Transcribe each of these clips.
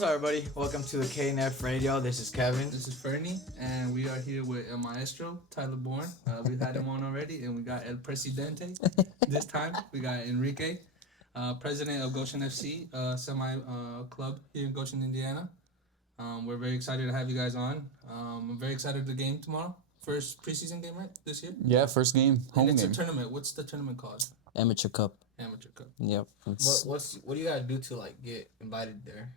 What's up, everybody? Welcome to the K&F Radio. This is Kevin. This is Fernie, and we are here with El Maestro, Tyler Bourne. We've had him on already, and we got El Presidente this time. We got Henrique, president of Goshen FC, semi-club here in Goshen, Indiana. We're very excited to have you guys on. I'm very excited for the game tomorrow. First preseason game, right, this year? Yeah, first game, home and it's game. a tournament. What's the tournament called? Amateur Cup. Amateur Cup. Yep. What do you gotta do to get invited there?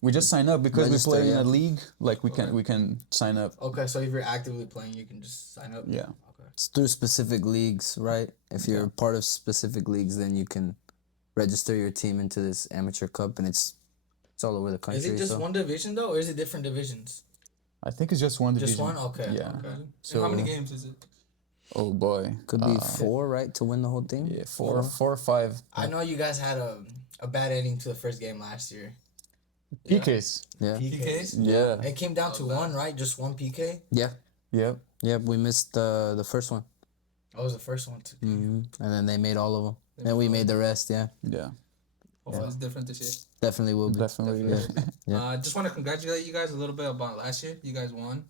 We just sign up because register, we play in yeah. a league. Like we can sign up. Okay, so if you're actively playing, you can just sign up. Yeah. Okay. It's through specific leagues, right? If you're part of specific leagues, then you can register your team into this Amateur Cup, and it's all over the country. Is it just one division though, or is it different divisions? I think it's just one division. Just one? Okay. Yeah. Okay. So how many games is it? Oh boy. Could be 4, right, to win the whole thing? Yeah, four or five. I know you guys had a bad ending to the first game last year. PKs. Yeah. PKs? Yeah. It came down to one, right? Just one PK? Yeah. Yep. Yep. We missed the first one. That was the first one too. And then they made all of them. And we made the rest, yeah. Yeah. Hopefully it's different this year. Definitely will be. Definitely. Yeah. Just want to congratulate you guys a little bit about last year. You guys won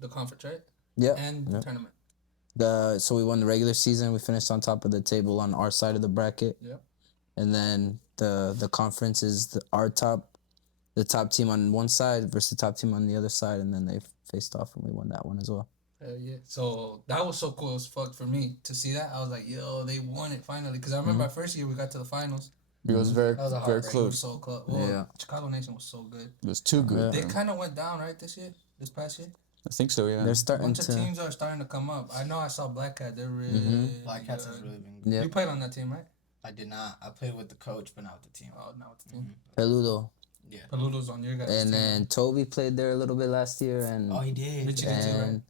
the conference, right? Yeah. And the tournament. So we won the regular season. We finished on top of the table on our side of the bracket. Yep. And then the conference is the top team on one side versus the top team on the other side, and then they faced off and we won that one as well. Yeah. So that was so cool as fuck for me to see that. I was like, yo, they won it finally. Because I remember our first year we got to the finals. It was very That was a very heartbreak. It was close. so close. Well, Yeah. Chicago Nation was so good. It was too good. They kind of went down, right, this past year? I think so. Yeah. They're A starting bunch of to. teams are starting to come up. I know I saw Black Cat. They're really Black Cats has really been good. Yeah. You played on that team, right? I did not. I played with the coach, but not with the team. Oh, now it's the team. Peludo. Yeah. Paludo's on your guys' And team. then Toby played there a little bit last year, and Oh, he did. Richie did too, right? and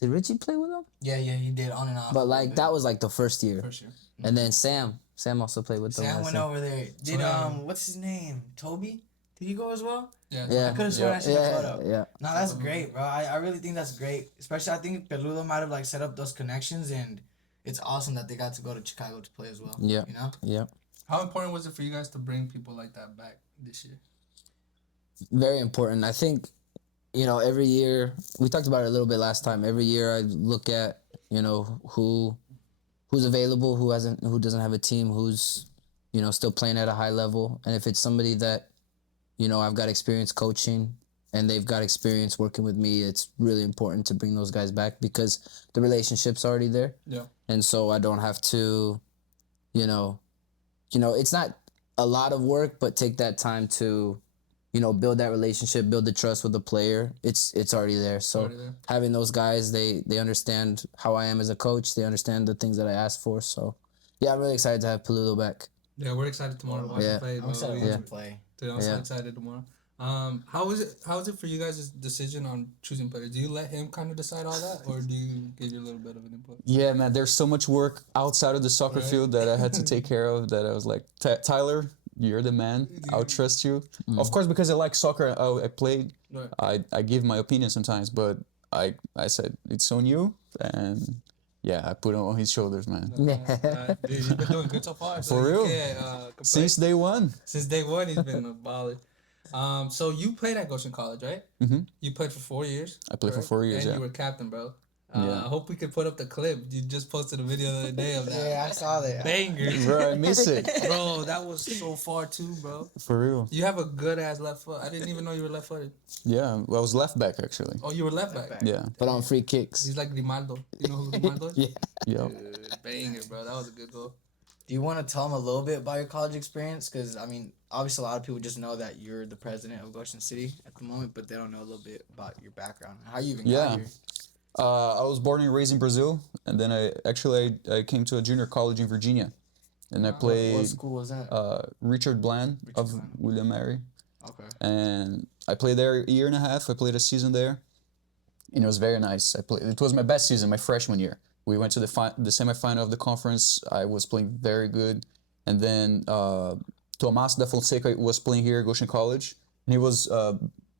did Richie play with them? Yeah, he did on and off. But like that was like the first year, For sure. and then Sam also played with them. Sam last went year. over there. Did yeah. what's his name? Toby? Did he go as well? Yeah. Yeah. I could have sworn I seen a photo. Yeah. No, that's great, bro. I really think that's great. Especially, I think Peludo might have like set up those connections, and it's awesome that they got to go to Chicago to play as well. Yeah. You know? Yeah. How important was it for you guys to bring people like that back this year? Very important. I think, every year we talked about it a little bit last time. Every year I look at, who's available, who doesn't have a team, who's, still playing at a high level. And if it's somebody that, I've got experience coaching and they've got experience working with me, it's really important to bring those guys back because the relationship's already there. Yeah. And so I don't have to, it's not a lot of work, but take that time to, build that relationship, build the trust with the player. It's already there. So Already there. having those guys, they understand how I am as a coach. They understand the things that I ask for. So yeah, I'm really excited to have Peludo back. Yeah, we're excited tomorrow to watch Yeah. him play. I'm excited bro. to watch him play. Dude, I'm so Yeah. excited tomorrow. How is it for you guys' decision on choosing players? Do you let him kind of decide all that, or do you give you a little bit of an input? Yeah, man. There's so much work outside of the soccer Right. field that I had to take care of. That I was like, Tyler, you're the man. I'll trust you. Of course, because I like soccer. I played. Right. I give my opinion sometimes, but I said it's on you, and yeah, I put it on his shoulders, man. Dude, you've been doing good so far. So For you real. can't, complain. Since day one. Since day one, he's been a baller. So you played at Goshen College, right? Mm-hmm. You played for 4 years. I played for 4 years. And Yeah. you were captain, bro. Yeah. I hope we can put up the clip. You just posted a video the other day of that. Yeah, I saw that. Banger. Bro, I miss it. Bro, that was so far too, bro. For real. You have a good ass left foot. I didn't even know you were left footed. Yeah, I was left back actually. Oh, you were left back. Yeah. But on free kicks. He's like Grimaldo. You know who Grimaldo is? Yeah. Yeah. Dude, banger, bro. That was a good goal. Do you want to tell them a little bit about your college experience? Because, I mean, obviously a lot of people just know that you're the president of Goshen City at the moment, but they don't know a little bit about your background. How you even Yeah. got here. I was born and raised in Brazil, and then I came to a junior college in Virginia, and I What played school was that? Richard Bland of Bland. William Mary, Okay. and I played there a year and a half. I played a season there, and it was very nice. It was my best season, my freshman year. We went to the semifinal of the conference. I was playing very good, and then Tomás da Fonseca was playing here at Goshen College, and he was.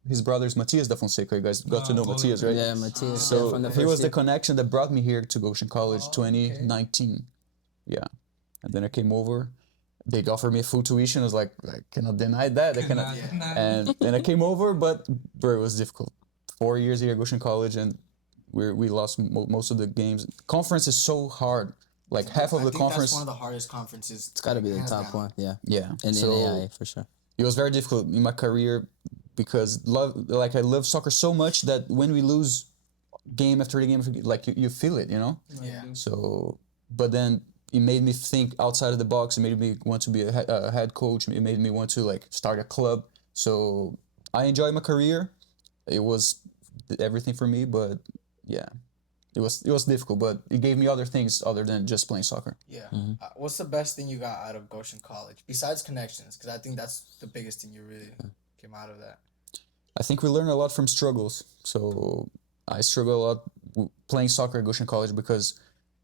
His brother's Matias da Fonseca. You guys got to know totally. Matias, right? Yeah, Matias. So from the he first was the year. connection that brought me here to Goshen College Oh, okay. 2019. Yeah. And then I came over they offered me a full tuition. I was like, I cannot deny that. I cannot. And then I came over, but bro, it was difficult. 4 years here at Goshen College, and we lost most of the games. Conference is so hard. Like half of the conference. That's one of the hardest conferences. It's got to be the top one. Yeah. Yeah. And so NAIA for sure. it was very difficult in my career because I love soccer so much that when we lose game after game, like you feel it, you know. Yeah. So, but then it made me think outside of the box. It made me want to be a head coach. It made me want to like start a club. So I enjoyed my career. It was everything for me, but yeah, it was difficult. But it gave me other things other than just playing soccer. Yeah. What's the best thing you got out of Goshen College besides connections? Because I think that's the biggest thing you really came out of that. I think we learn a lot from struggles. So I struggle a lot playing soccer at Goshen College because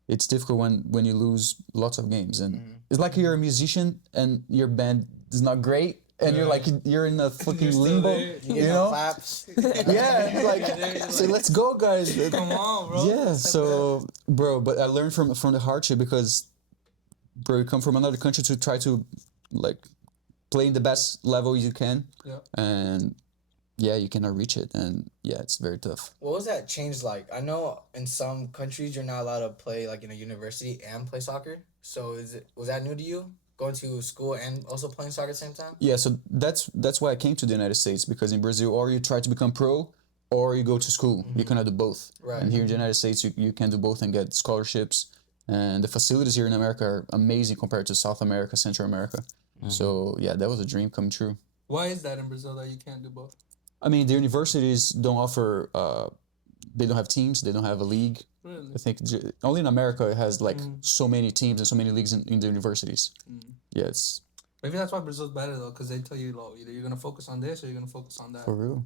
it's difficult when you lose lots of games, and it's like you're a musician and your band is not great, and you're in a fucking limbo, you know? Claps. Yeah, like say let's go, guys. Come on, bro. Yeah, so bro, but I learned from the hardship because, bro, you come from another country to try to like play in the best level you can, and yeah, you cannot reach it, and yeah, it's very tough. What was that change like? I know in some countries you're not allowed to play like in a university and play soccer. So was that new to you? Going to school and also playing soccer at the same time? Yeah, so that's why I came to the United States, because in Brazil, or you try to become pro, or you go to school. You cannot do both. Right. And here in the United States, you can do both and get scholarships. And the facilities here in America are amazing compared to South America, Central America. So yeah, that was a dream come true. Why is that in Brazil that you can't do both? I mean, the universities don't offer, they don't have teams, they don't have a league. Really? I think only in America it has like so many teams and so many leagues in the universities. Yeah, it's Maybe that's why Brazil's better though, because they tell you, either you're gonna focus on this or you're gonna focus on that. for real.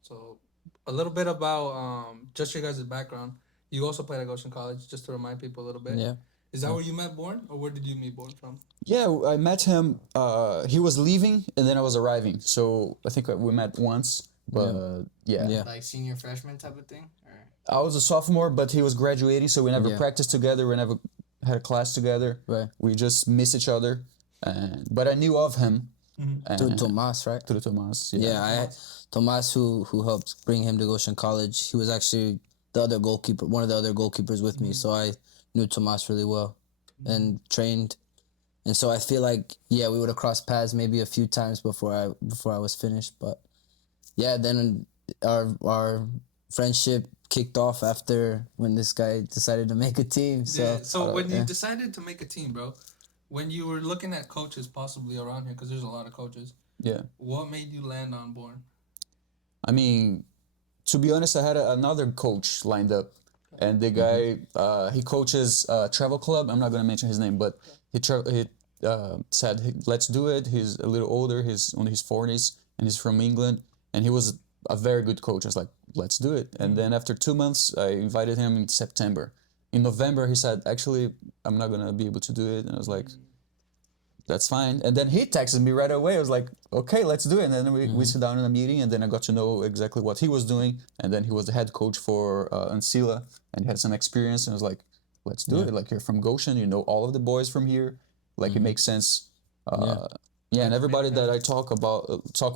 So, a little bit about just your guys' background. You also played at Goshen College, just to remind people a little bit. Yeah. Is that where you met Born, or where did you meet Born from? Yeah, I met him. He was leaving and then I was arriving. So I think we met once. But yeah. Like senior freshman type of thing? Or? I was a sophomore, but he was graduating, so we never practiced together. We never had a class together. Right. We just missed each other. But I knew of him. Through Tomas, right? Through Tomas. Yeah, Tomas, who helped bring him to Goshen College, he was actually one of the other goalkeepers with me. So I knew Tomas really well and trained. And so I feel like, we would have crossed paths maybe a few times before I was finished. But yeah, then our friendship kicked off after when this guy decided to make a team. So when you decided to make a team, bro, when you were looking at coaches possibly around here, because there's a lot of coaches, what made you land on Born? I mean, to be honest, I had another coach lined up. And the guy, he coaches travel club. I'm not going to mention his name, but he said, hey, let's do it. He's a little older. He's on his 40s, and he's from England. And he was a very good coach. I was like, let's do it. And then after 2 months, I invited him in September. In November, he said, actually, I'm not going to be able to do it. And I was like, that's fine. And then he texted me right away. I was like, okay, let's do it. And then we sit down in a meeting, and then I got to know exactly what he was doing. And then he was the head coach for Ancila, and he had some experience. And I was like, let's do it. Like, you're from Goshen, you know all of the boys from here. Like, it makes sense. And everybody that I talk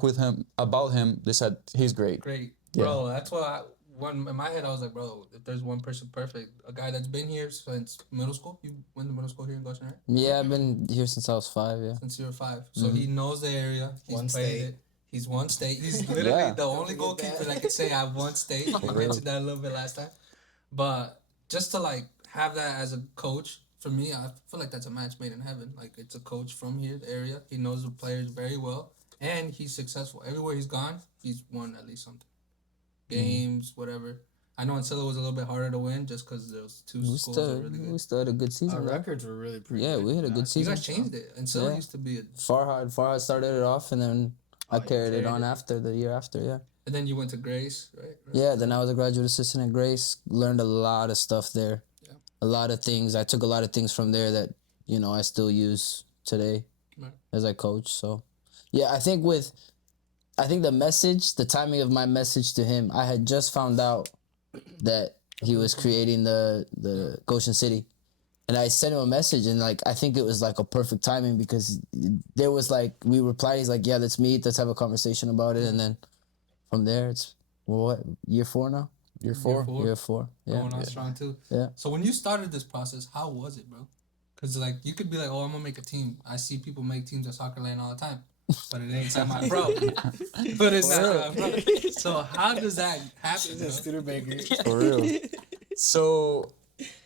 with him about him, they said he's great. Great, bro. That's why in my head I was like, bro, if there's one person perfect, a guy that's been here since middle school. You went to middle school here in Goshen, right? Yeah, I've been here since I was 5. Yeah. Since you were 5, so he knows the area. He's One played state. it. He's one state. He's literally the only goalkeeper that could say I have one state. I mentioned that a little bit last time, but just to like have that as a coach. For me, I feel like that's a match made in heaven. Like, it's a coach from here, the area. He knows the players very well, and he's successful. Everywhere he's gone, he's won at least something. Games, whatever. I know Ancilla was a little bit harder to win just because there was two schools that were really good. We still had a good season. Our though. records were really pretty Yeah, good. we had a good You season. guys changed it. Ancilla used to be Farhad started it off, and then I carried it on after the year after. Yeah. and then you went to Grace, right? Yeah, then I was a graduate assistant at Grace. Learned a lot of stuff there. Yeah. A lot of things. I took a lot of things from there that, I still use today as I coach. So, yeah, I think the timing of my message to him, I had just found out that he was creating the Goshen City. And I sent him a message, and like I think it was like a perfect timing because there was like we replied. He's like, "Yeah, let's meet. Let's have a conversation about it." And then from there, it's what year 4 now. Year 4. Year 4. Yeah. Going on strong too. Yeah. So when you started this process, how was it, bro? Because like you could be like, oh, I'm gonna make a team. I see people make teams at Soccer Land all the time, but it ain't semi-pro. But it's not semi-pro. So how does that happen? Bro? Studebaker. For real. So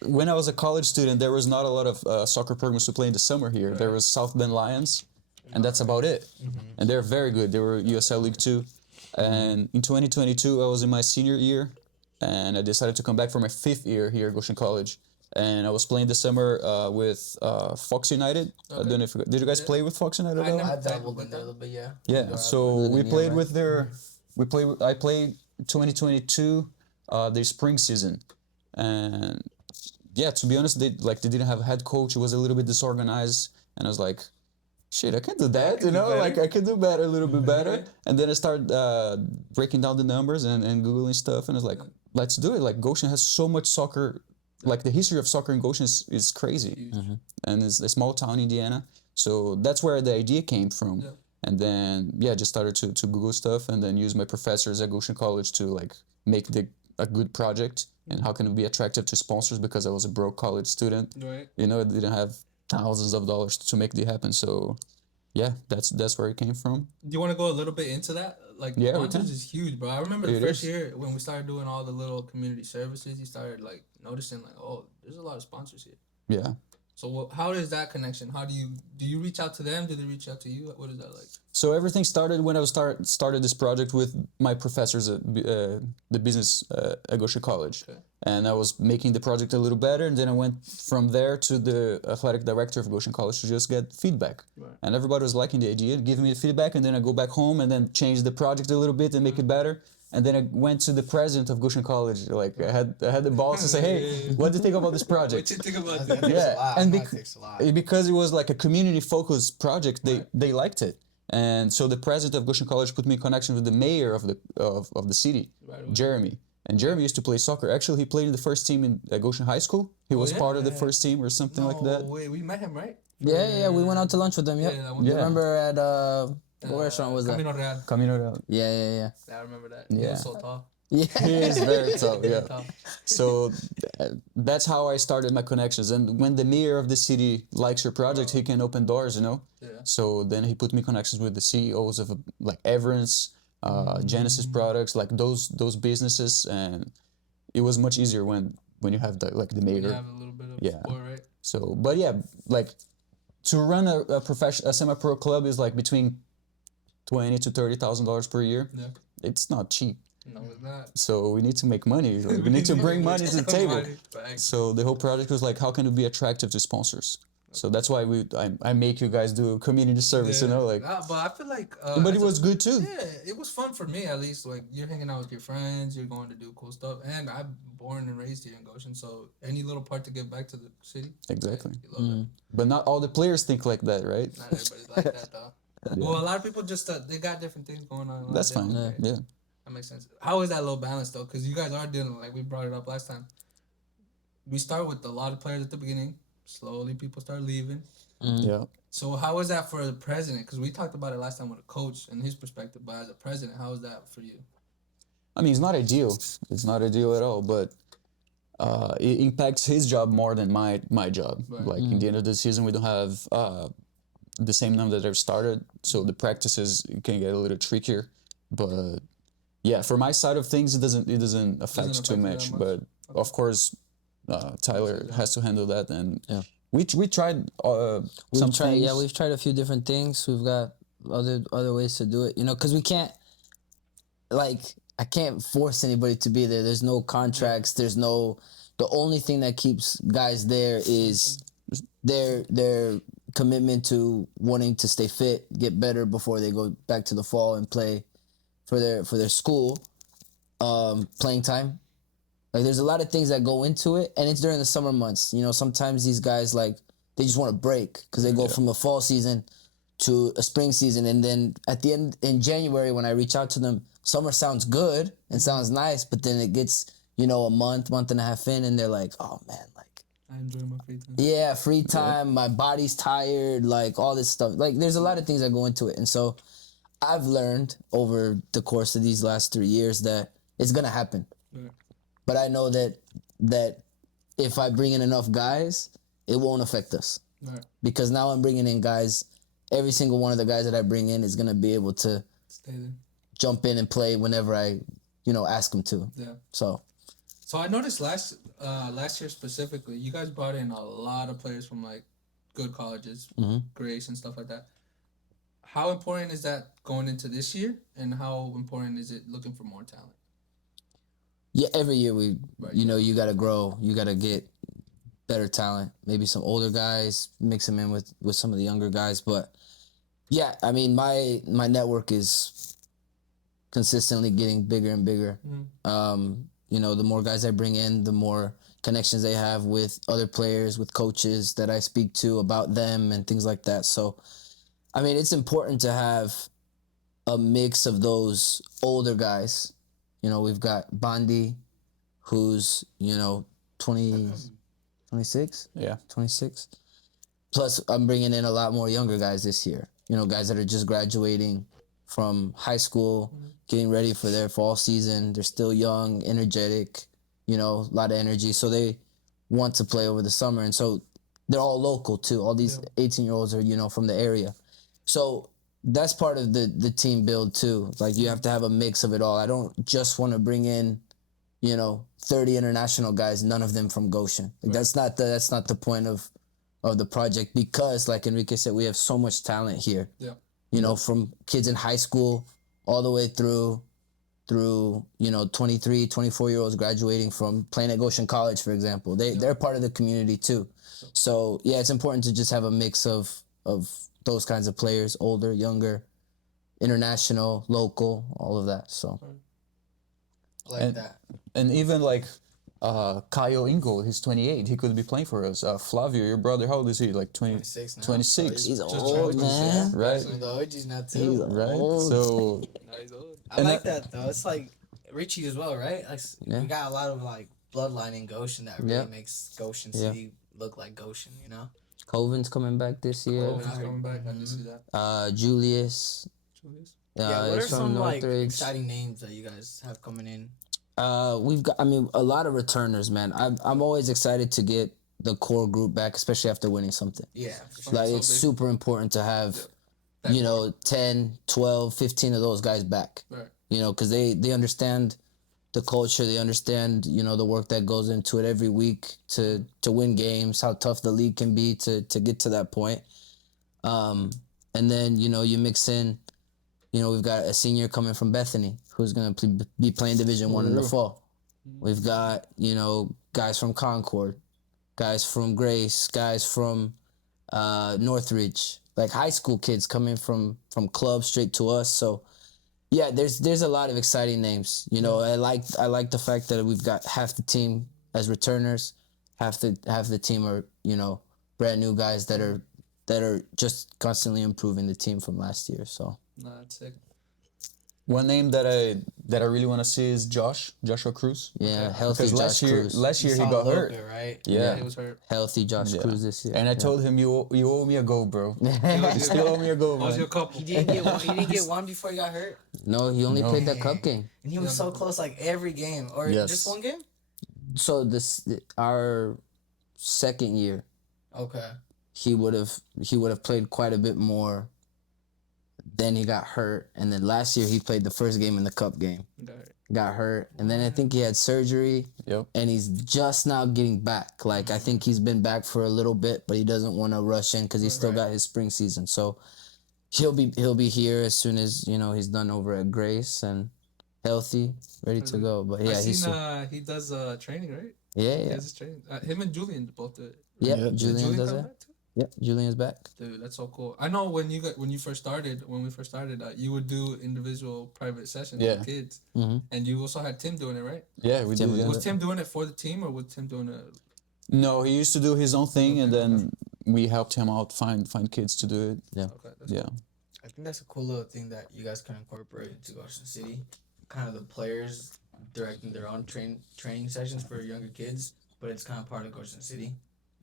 when I was a college student, there was not a lot of soccer programs to play in the summer here. There was South Bend Lions, and that's about it. And they're very good. They were USL League 2. And in 2022, I was in my senior year, and I decided to come back for my 5th year here at Goshen College. And I was playing this summer with Fox United. I don't know if did you guys play with Fox United at all? I dabbled in there a little bit, yeah. Yeah, so we played with their, I played 2022, their spring season, and yeah, to be honest, they didn't have a head coach. It was a little bit disorganized, and I was like, shit, I can do that, you know, like I can do better, a little bit better. And then I started breaking down the numbers and Googling stuff, and I was like, let's do it. Like Goshen has so much soccer, like the history of soccer in Goshen is crazy, and it's a small town in Indiana. So that's where the idea came from. Yeah. And then just started to Google stuff, and then use my professors at Goshen College to like make a good project, and how can it be attractive to sponsors, because I was a broke college student. Right. You know, I didn't have thousands of dollars to make it happen. So yeah, that's where it came from. Do you want to go a little bit into that? Like, Yeah, we sponsors can. is huge, bro. I remember the It first is. year when we started doing all the little community services, you started like noticing like, oh, there's a lot of sponsors here. Yeah. So how is that connection? How do you reach out to them? Do they reach out to you? What is that like? So everything started when I was started this project with my professors at the business at Goshen College. Okay. And I was making the project a little better, and then I went from there to the athletic director of Goshen College to just get feedback. Right. And everybody was liking the idea, giving me the feedback, and then I go back home and then change the project a little bit and make it better. And then I went to the president of Goshen College. Like I had the balls to say, "Hey, what do you think about this What project?" you think about That that? takes Yeah, a lot. and That takes a lot. Because it was like a community focused project, they liked it. And so the president of Goshen College put me in connection with the mayor of the city, Right away. Jeremy. And Jeremy used to play soccer. Actually, he played in the first team in Goshen High School. He was yeah? part of the first team or something like that. Wait, we met him, right? Yeah. We went out to lunch with them. Yep. Yeah, that one. You Yeah. remember at what restaurant was that? Camino Real. Camino Real. Yeah. Yeah, I remember that. He Yeah. was so tall. Yeah. He is very tough, yeah. Tall. So that's how I started my connections. And when the mayor of the city likes your project, he can open doors, you know? Yeah. So then he put me connections with the CEOs of like Everence, Genesis Products, like those businesses, and it was much easier when you have the You mayor. have a little bit of Yeah. support, right? So, but yeah, like to run a semi-pro club is like between $20,000 to $30,000 per year. Yeah. It's not cheap. No, it's not. So we need to make money. Like, we need to bring money to the table. Money, facts. So the whole project was like, how can it be attractive to sponsors? So that's why I make you guys do community service, you know, like. Nah, but I feel like. But as it was good too. Yeah, it was fun for me at least. Like you're hanging out with your friends, you're going to do cool stuff, and I'm born and raised here in Goshen, so any little part to give back to the city. Exactly. You love that. But not all the players think like that, right? Not everybody's like that though. Well, a lot of people just they got different things going on. That's fine. Right? Yeah. That makes sense. How is that low balance though? Because you guys are dealing, like we brought it up last time. We start with a lot of players at the beginning. Slowly, people start leaving. Yeah. So how is that for the president? Because we talked about it last time with a coach and his perspective. But as a president, how is that for you? I mean, it's not ideal. It's not ideal at all, but it impacts his job more than my job. Right. Like in the end of the season, we don't have the same number that I've started, so the practices can get a little trickier. But yeah, for my side of things, it doesn't affect affect too you that much. much? But of course, Tyler has to handle that, and Yeah. we tried some things. Yeah, we've tried a few different things. We've got other ways to do it, you know, because we can't, like, I can't force anybody to be there. There's no contracts. The only thing that keeps guys there is their commitment to wanting to stay fit, get better before they go back to the fall and play for their school, playing time. Like, there's a lot of things that go into it, and it's during the summer months. You know, sometimes these guys, like, they just want to break because they go from a fall season to a spring season, and then at the end, in January, when I reach out to them, summer sounds good and sounds nice, but then it gets, you know, a month and a half in, and they're like, oh, man, like, I enjoy my free time. Yeah, free time. My body's tired. Like all this stuff. Like there's a lot of things that go into it, and so I've learned over the course of these last 3 years that it's gonna happen. Right. But I know that if I bring in enough guys, it won't affect us. Right. Because now I'm bringing in guys. Every single one of the guys that I bring in is gonna be able to Stay there. jump in and play whenever I, ask them to. Yeah. So So I noticed last year specifically, you guys brought in a lot of players from like good colleges, Grace and stuff like that. How important is that going into this year, and how important is it looking for more talent? yeah, every year we, Right. you gotta grow. You gotta get better talent. Maybe some older guys, mix them in with some of the younger guys. But yeah, I mean, my network is consistently getting bigger and bigger. The more guys I bring in, the more connections they have with other players, with coaches that I speak to about them and things like that. So, I mean, it's important to have a mix of those older guys. We've got Bondi, who's, 26? Yeah. 26. Plus, I'm bringing in a lot more younger guys this year. Guys that are just graduating from high school, getting ready for their fall season. They're still young, energetic, a lot of energy. So they want to play over the summer. And so they're all local too. All these 18-year-olds are, from the area. So that's part of the team build too. Like you have to have a mix of it all. I don't just want to bring in, 30 international guys, none of them from Goshen. Like, that's not the point of the project, because like Henrique said, we have so much talent here. Yeah. From kids in high school all the way through 23, 24-year-olds graduating from playing at Goshen College, for example. They're part of the community too. So yeah, it's important to just have a mix of those kinds of players, older, younger, international, local, all of that. So I like that. And even like Kyle Ingle, he's 28. He could be playing for us. Flavio, your brother, how old is he? Like 26 now. 26. he's Just old, trying to man. Right. Some of the OGs now He's too. Right. old. So I And like that though. It's like Richie as well, right? Like Yeah. we got a lot of like bloodline in Goshen that really Yeah. makes Goshen Yeah. City look like Goshen, Coven's coming back this year. Coven's coming back. I didn't see that. Julius. Julius? Yeah, what are he's from some like Northridge. exciting names that you guys have coming in? We've got, a lot of returners, man. I'm always excited to get the core group back, especially after winning something. Yeah, for sure. Like, so it's big. super important to have, That 10, 12, 15 of those guys back. Right. Because they understand the culture. They understand, the work that goes into it every week to win games, how tough the league can be to get to that point. And then, you mix in, we've got a senior coming from Bethany who's going to be playing Division I in the fall. We've got, guys from Concord, guys from Grace, guys from Northridge, like high school kids coming from clubs straight to us. So, yeah, there's a lot of exciting names. I like the fact that we've got half the team as returners, half the team are, brand new guys that are just constantly improving the team from last year. So Nah, that's sick. one name that I really want to see is Joshua Cruz. yeah, healthy Because Josh Cruz. last year he Saw a got little hurt. bit, right? Yeah. He was hurt. Healthy Josh Yeah. Cruz this year. And I told him you owe me a goal, bro. You still owe me a goal, How's man. your couple? He didn't get one. He didn't get one before he got hurt, No, he only No. played that cup game. and he was so close like every game, or Yes. just one game. So our second year, Okay. he would have played quite a bit more. Then he got hurt, and then last year he played the first game in the cup game. Got hurt, and then I think he had surgery, Yep. and he's just now getting back. Like, I think he's been back for a little bit, but he doesn't want to rush in because he's still got his spring season. So he'll be here as soon as he's done over at Grace and healthy, ready to go. But yeah, I he's seen he does training, right? He yeah. has his training. Him and Julian both do it. Yeah, Yeah. Julian does come that. back too? Yep, Julian's back. Dude, that's so cool. I know when we first started, you would do individual private sessions Yeah. with kids, Mhm. and you also had Tim doing it, right? Yeah, we Tim did. was Yeah. Was Tim doing it for the team, or was Tim doing it? No, he used to do his own thing, and Okay, then we helped him out find kids to do it. Okay, that's Yeah. I think that's a cool little thing that you guys can incorporate into Goshen City. Kind of the players directing their own training sessions for younger kids, but it's kind of part of Goshen City.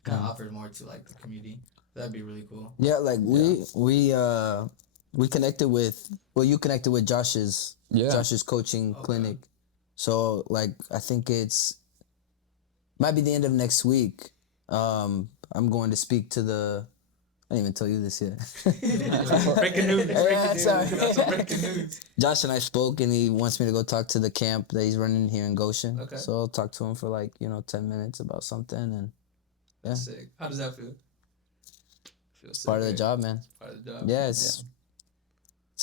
kind of offers more to like the community. That'd be really cool. Yeah, like we connected with, well, you connected with Josh's coaching clinic. So like I think might be the end of next week. I'm going to speak to I didn't even tell you this yet. Breaking news. Sorry. That's some breaking news. Josh and I spoke, and he wants me to go talk to the camp that he's running here in Goshen. Okay. So I'll talk to him for 10 minutes about something, and That's sick. How does that feel? Feels part of the job, man. Part of the job. Yeah, it's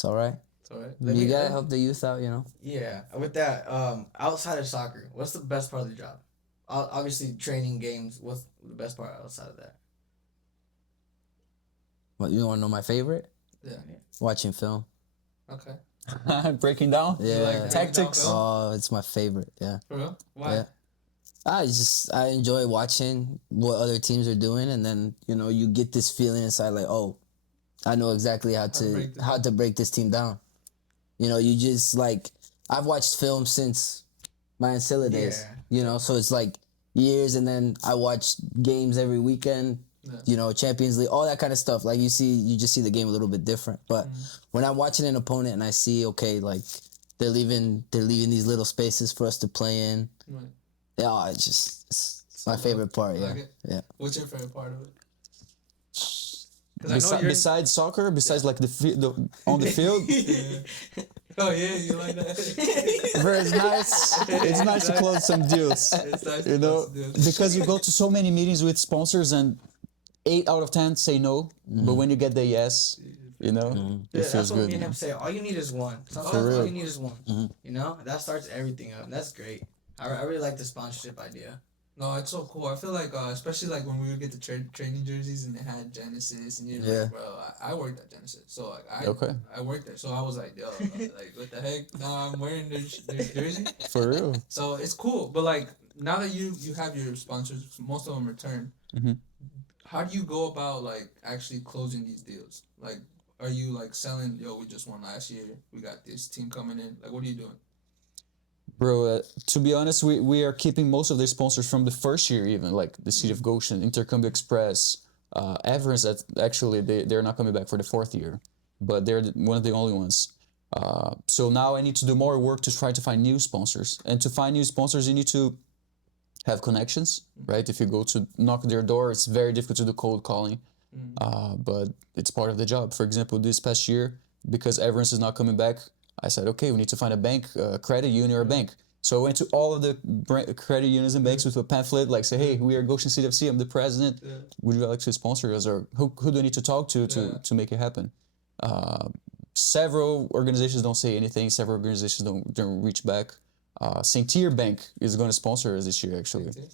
all right. It's all right. You gotta help the youth out, Yeah. With that, outside of soccer, what's the best part of the job? Obviously, training games. What's the best part outside of that? What, you want to know my favorite? Yeah. Watching film. Okay. Breaking down. Yeah. like Tactics. film? Oh, it's my favorite. Yeah. For real? Why? Yeah. I enjoy watching what other teams are doing, and then you get this feeling inside like, oh, I know exactly how to break this team down. You just like, I've watched film since my Ancilla days. So it's like years, and then I watch games every weekend. Champions League, all that kind of stuff. Like you just see the game a little bit different. But when I'm watching an opponent and I see, okay, like they're leaving these little spaces for us to play in. Right. Yeah, it's my favorite part. Yeah. Like it? Yeah. What's your favorite part of it? Besides soccer, besides like on the field, Oh yeah, you like that? bro, it's nice. It's nice to close some deals. It's nice to close deals. Because you go to so many meetings with sponsors and 8 out of 10 say no, but when you get the yes, it feels that's what good. me and him say. All you need is one. Sometimes all you need is one. That starts everything up. That's great. I really like the sponsorship idea. No, it's so cool. I feel like, especially like when we would get the training jerseys and they had Genesis, and you're like, bro, I worked at Genesis, so like I worked there, so I was like, yo, like what the heck? Now I'm wearing their jersey. For real. So it's cool, but like now that you have your sponsors, most of them return. How do you go about like actually closing these deals? Like, are you like selling? Yo, we just won last year. We got this team coming in. Like, what are you doing? Bro, to be honest, we are keeping most of their sponsors from the first year, even like the City of Goshen, Intercambio Express, Everest. That actually they're not coming back for the 4th year, but they're one of the only ones. So now I need to do more work to try to find new sponsors, and to find new sponsors, you need to have connections, right? If you go to knock their door, it's very difficult to do cold calling, but it's part of the job. For example, this past year, because Everest is not coming back, I said, okay, we need to find a bank, credit union or a bank. So I went to all of the credit unions and banks with a pamphlet, like say, hey, we are Goshen City FC, I'm the president. Would you like to sponsor us? Or who do I need to talk to make it happen? Several organizations don't say anything. Several organizations don't reach back. Saint-Cyr Bank is going to sponsor us this year, actually. Okay.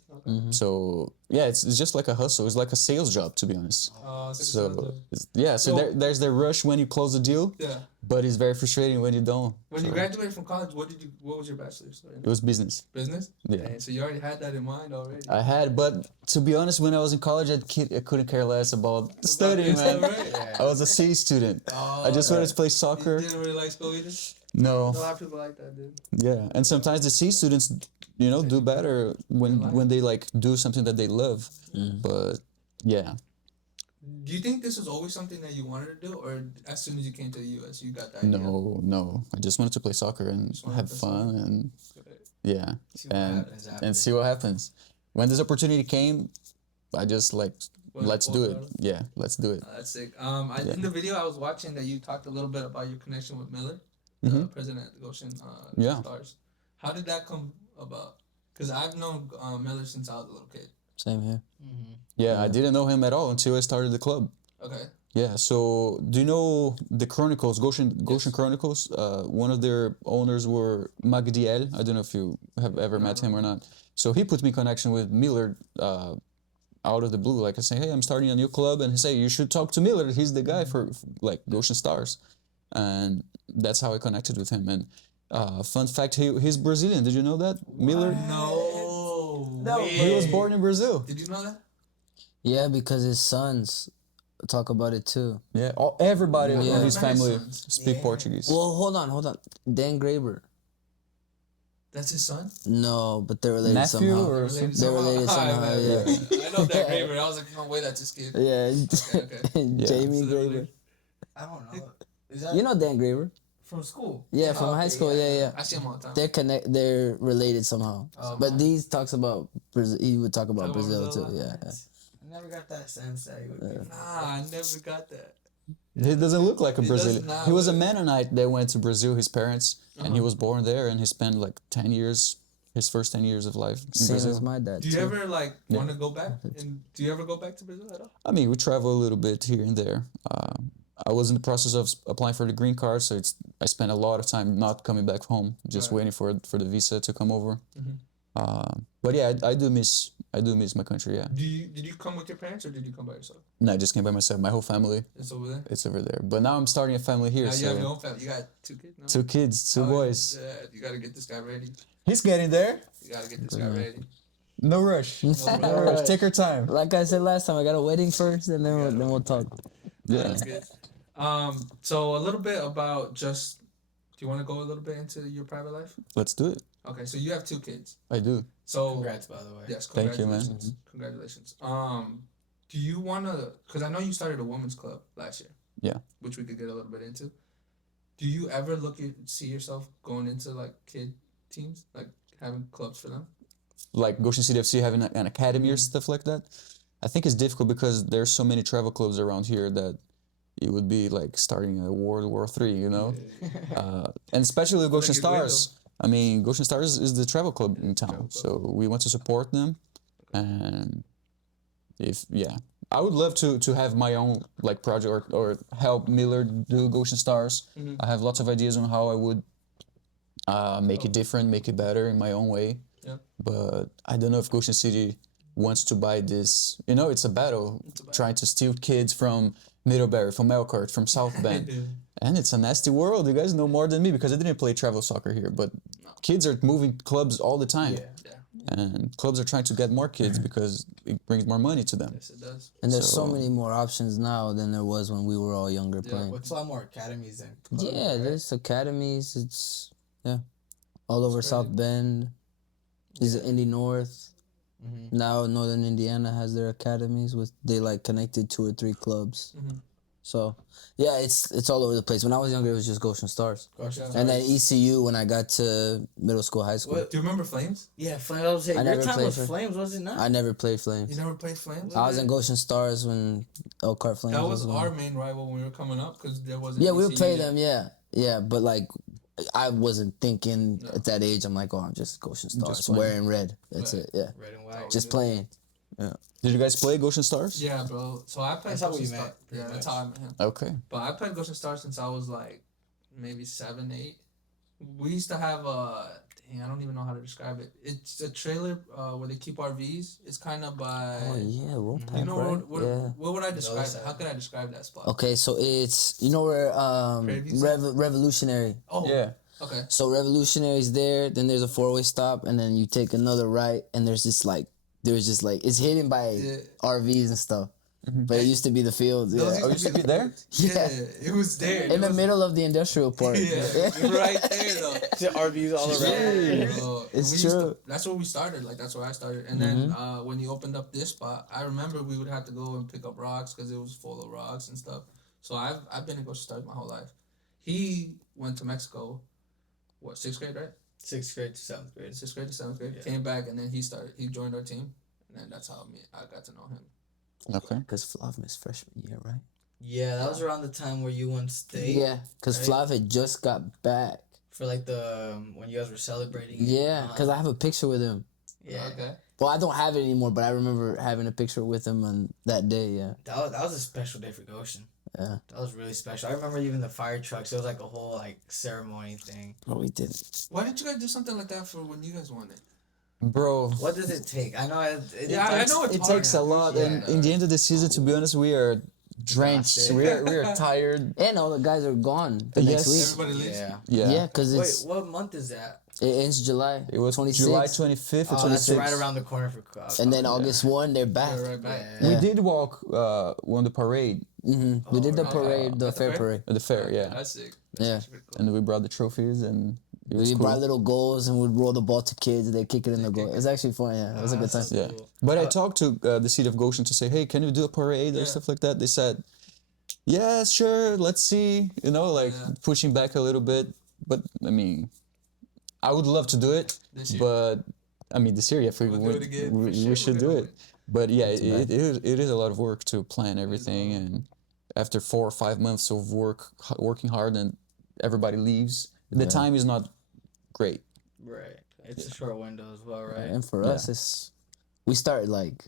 So yeah, it's just like a hustle. It's like a sales job, to be honest. So there's the rush when you close the deal. Yeah. But it's very frustrating when you don't. When you graduated from college, what was your bachelor's? It was business. Business? Yeah. Dang, so you already had that in mind already. I had, but to be honest, when I was in college, I couldn't care less about studying, man. Right? I was a C student. I just wanted to play soccer. You didn't really like school either? No. A lot of people like that, dude. Yeah, and sometimes the C students, do better when they like do something that they love. But yeah. Do you think this was always something that you wanted to do, or as soon as you came to the U.S., you got that idea? No. I just wanted to play soccer and have fun and see what happens. When this opportunity came, I just let's do it. Yeah, let's do it. That's sick. In the video I was watching that you talked a little bit about your connection with Miller, the president of the Goshen Stars. How did that come about? Because I've known Miller since I was a little kid. Same here. Yeah, I didn't know him at all until I started the club. Okay. Yeah, so do you know the Chronicles, Goshen Chronicles? One of their owners were Magdiel. I don't know if you have ever met him or not. So he put me in connection with Miller out of the blue. Like I say, hey, I'm starting a new club, and he say, you should talk to Miller. He's the guy for like Goshen Stars. And that's how I connected with him. And fun fact, he's Brazilian. Did you know that? Miller? No. He was born in Brazil. Did you know that? Yeah, because his sons talk about it too. Yeah, everybody in his family sons. speak Portuguese. Well, hold on. Dan Graber. That's his son? No, but they're related Nephew somehow. or Related They're related somehow, yeah. I know that Graver. I was like, no way, that's his kid. Yeah, Okay. Jamie So they're Graver. related. I don't know. Is that You know Dan Graver? from school? Yeah, from Oh, high okay, school. Yeah. I see him all the time. They're related somehow. Oh, But my. these talks about Brazil. He would talk about Talk about Brazil Brazil too. a lot. Yeah. I never got that sense that he would be. Nah, I never got that. He doesn't look like a He does Brazilian. not He was a look- Mennonite that went to Brazil, his parents, and he was born there, and he spent like 10 years, his first 10 years of life in Same Brazil. as my dad. Do you too. ever like want to go back? And do you ever go back to Brazil at all? I mean, we travel a little bit here and there. I was in the process of applying for the green card, so I spent a lot of time not coming back home, just Right. waiting for the visa to come over. Mhm. But yeah, I do miss my country. Yeah, Did you come with your parents or did you come by yourself? no, I just came by myself. My whole family, It's over there. it's over there. But now I'm starting a family here. Now you have your So own family. You got 2 kids now. 2 kids, 2 Oh, boys. Yeah, you gotta get this guy ready. He's getting there. You gotta get this guy ready. No rush. No rush. rush. Take your time. Like I said last time, I got a wedding first, and then we'll talk. Yeah. That's good. So a little bit about just. Do you want to go a little bit into your private life? Let's do it. Okay, so you have 2 kids. I do. So Congrats, by the way. yes, Thank you, man. congratulations. Congratulations. Do you wanna? Because I know you started a women's club last year. Yeah. Which we could get a little bit into. Do you ever see yourself going into like kid teams, like having clubs for them? Like Goshen City FC having an academy or stuff like that. I think it's difficult because there's so many travel clubs around here that it would be like starting a World War III, you know? And especially with Goshen Like it will. Stars. I mean, Goshen Stars is the travel club in town, so we want to support them. And I would love to have my own like project or help Miller do Goshen Stars. I have lots of ideas on how I would make it different, make it better in my own way. Yeah. But I don't know if Goshen City wants to buy this. You know, it's a battle trying to steal kids from Middlebury, from Elkhart, from South Bend. And it's a nasty world. You guys know more than me because I didn't play travel soccer here. But kids are moving clubs all the time. Yeah. And clubs are trying to get more kids because it brings more money to them. Yes, it does. And there's so So- many more options now than there was when we were all younger playing. It's a lot more academies than clubs, Yeah, right? there's academies. It's all over South Bend. There's Indy North. Now Northern Indiana has their academies with they like connected 2 or 3 clubs. So yeah, it's all over the place. When I was younger, it was just Goshen Stars, Goshen and then Stars. ECU when I got to middle school, high school. What? Do you remember Flames? Yeah, Flames. I was saying, I your never time played was for- Flames, was it not? I never played Flames. You never played Flames? I was in Goshen Stars when Elkhart Flames That was one. our main rival when we were coming up because there wasn't. Yeah, we would ECU play yet. them. Yeah, but like I wasn't thinking at that age. I'm like, oh, I'm just Goshen Stars, playing. wearing red. That's Right. it. Yeah, Red and white. just playing. Did you guys play Goshen Stars? Yeah, bro. So I played That's how Goshen we Stars. met, Yeah, pretty that's much. how I met him. Okay. But I played Goshen Stars since I was like maybe 7, 8. We used to have I don't even know how to describe it. It's a trailer where they keep RVs. It's kind of by. Oh yeah, Wolfpack, You know right? what would I describe it? side. How could I describe that spot? Okay, so it's where Prairie View Revolutionary. Oh, Yeah. Okay. So Revolutionary's there. Then there's a 4-way stop, and then you take another right, and there's just like it's hidden by Yeah. RVs and stuff. But it used to be the fields. Those Yeah, Oh, you used to be there? Yeah, it was there. in the middle of the industrial park. Yeah, right there though. The RVs all around. Yeah, bro. It's We used to- true. that's where we started. Like that's where I started. And then when you opened up this spot, I remember we would have to go and pick up rocks because it was full of rocks and stuff. So I've been in Goshen Stars my whole life. He went to Mexico. What 6th grade, right? 6th grade to 7th grade. 6th grade to 7th grade. Yeah. Came back and then he joined our team, and then that's how I got to know him. Okay. Because Flav missed freshman year, right? Yeah, that was around the time where you won state. Yeah, because Right. Flav had just got back. For like the when you guys were celebrating. Yeah, because I have a picture with him. Yeah. Okay. Well, I don't have it anymore, but I remember having a picture with him on that day. Yeah, That was a special day for Goshen. yeah. That was really special. I remember even the fire trucks. It was like a whole like ceremony thing. But we did. Why didn't you guys do something like that for when you guys won it? Bro, What does it take? I know I know it's it hard. takes a lot. Yeah. And in the end of the season, to be honest, we are drenched. Exhausted. We are tired. And all the guys are gone the Yes. next week. Everybody leaves. Yeah. Yeah. Yeah, because Wait, it's what month is that? it ends July. It was 26th. July 25th or Oh, that's 26th. right around the corner for Cobb. And then August 1, they're back. Yeah, right back. Yeah. We Yeah. did walk on the parade We did the okay. parade, the At the fair fair? parade. at the fair, yeah. That's sick. Yeah. That's pretty cool. And we brought the trophies, and was We cool. brought little goals and we'd roll the ball to kids and they kick it in the goal. It was actually fun. Yeah, it was a good time. That's Yeah, cool. but I talked to the city of Goshen to say, hey, can you do a parade or stuff like that? They said, yeah, sure, let's see. You know, like pushing back a little bit. But I mean, I would love to do it. This year. But I mean, this year, if we We'll do it again. we, For sure we should we're do gonna it. win. But yeah, it is a lot of work to plan everything, lot of and after 4 or 5 months of working hard, and everybody leaves, the time is not great. Right. It's a short window as well, right? And for us, we start like,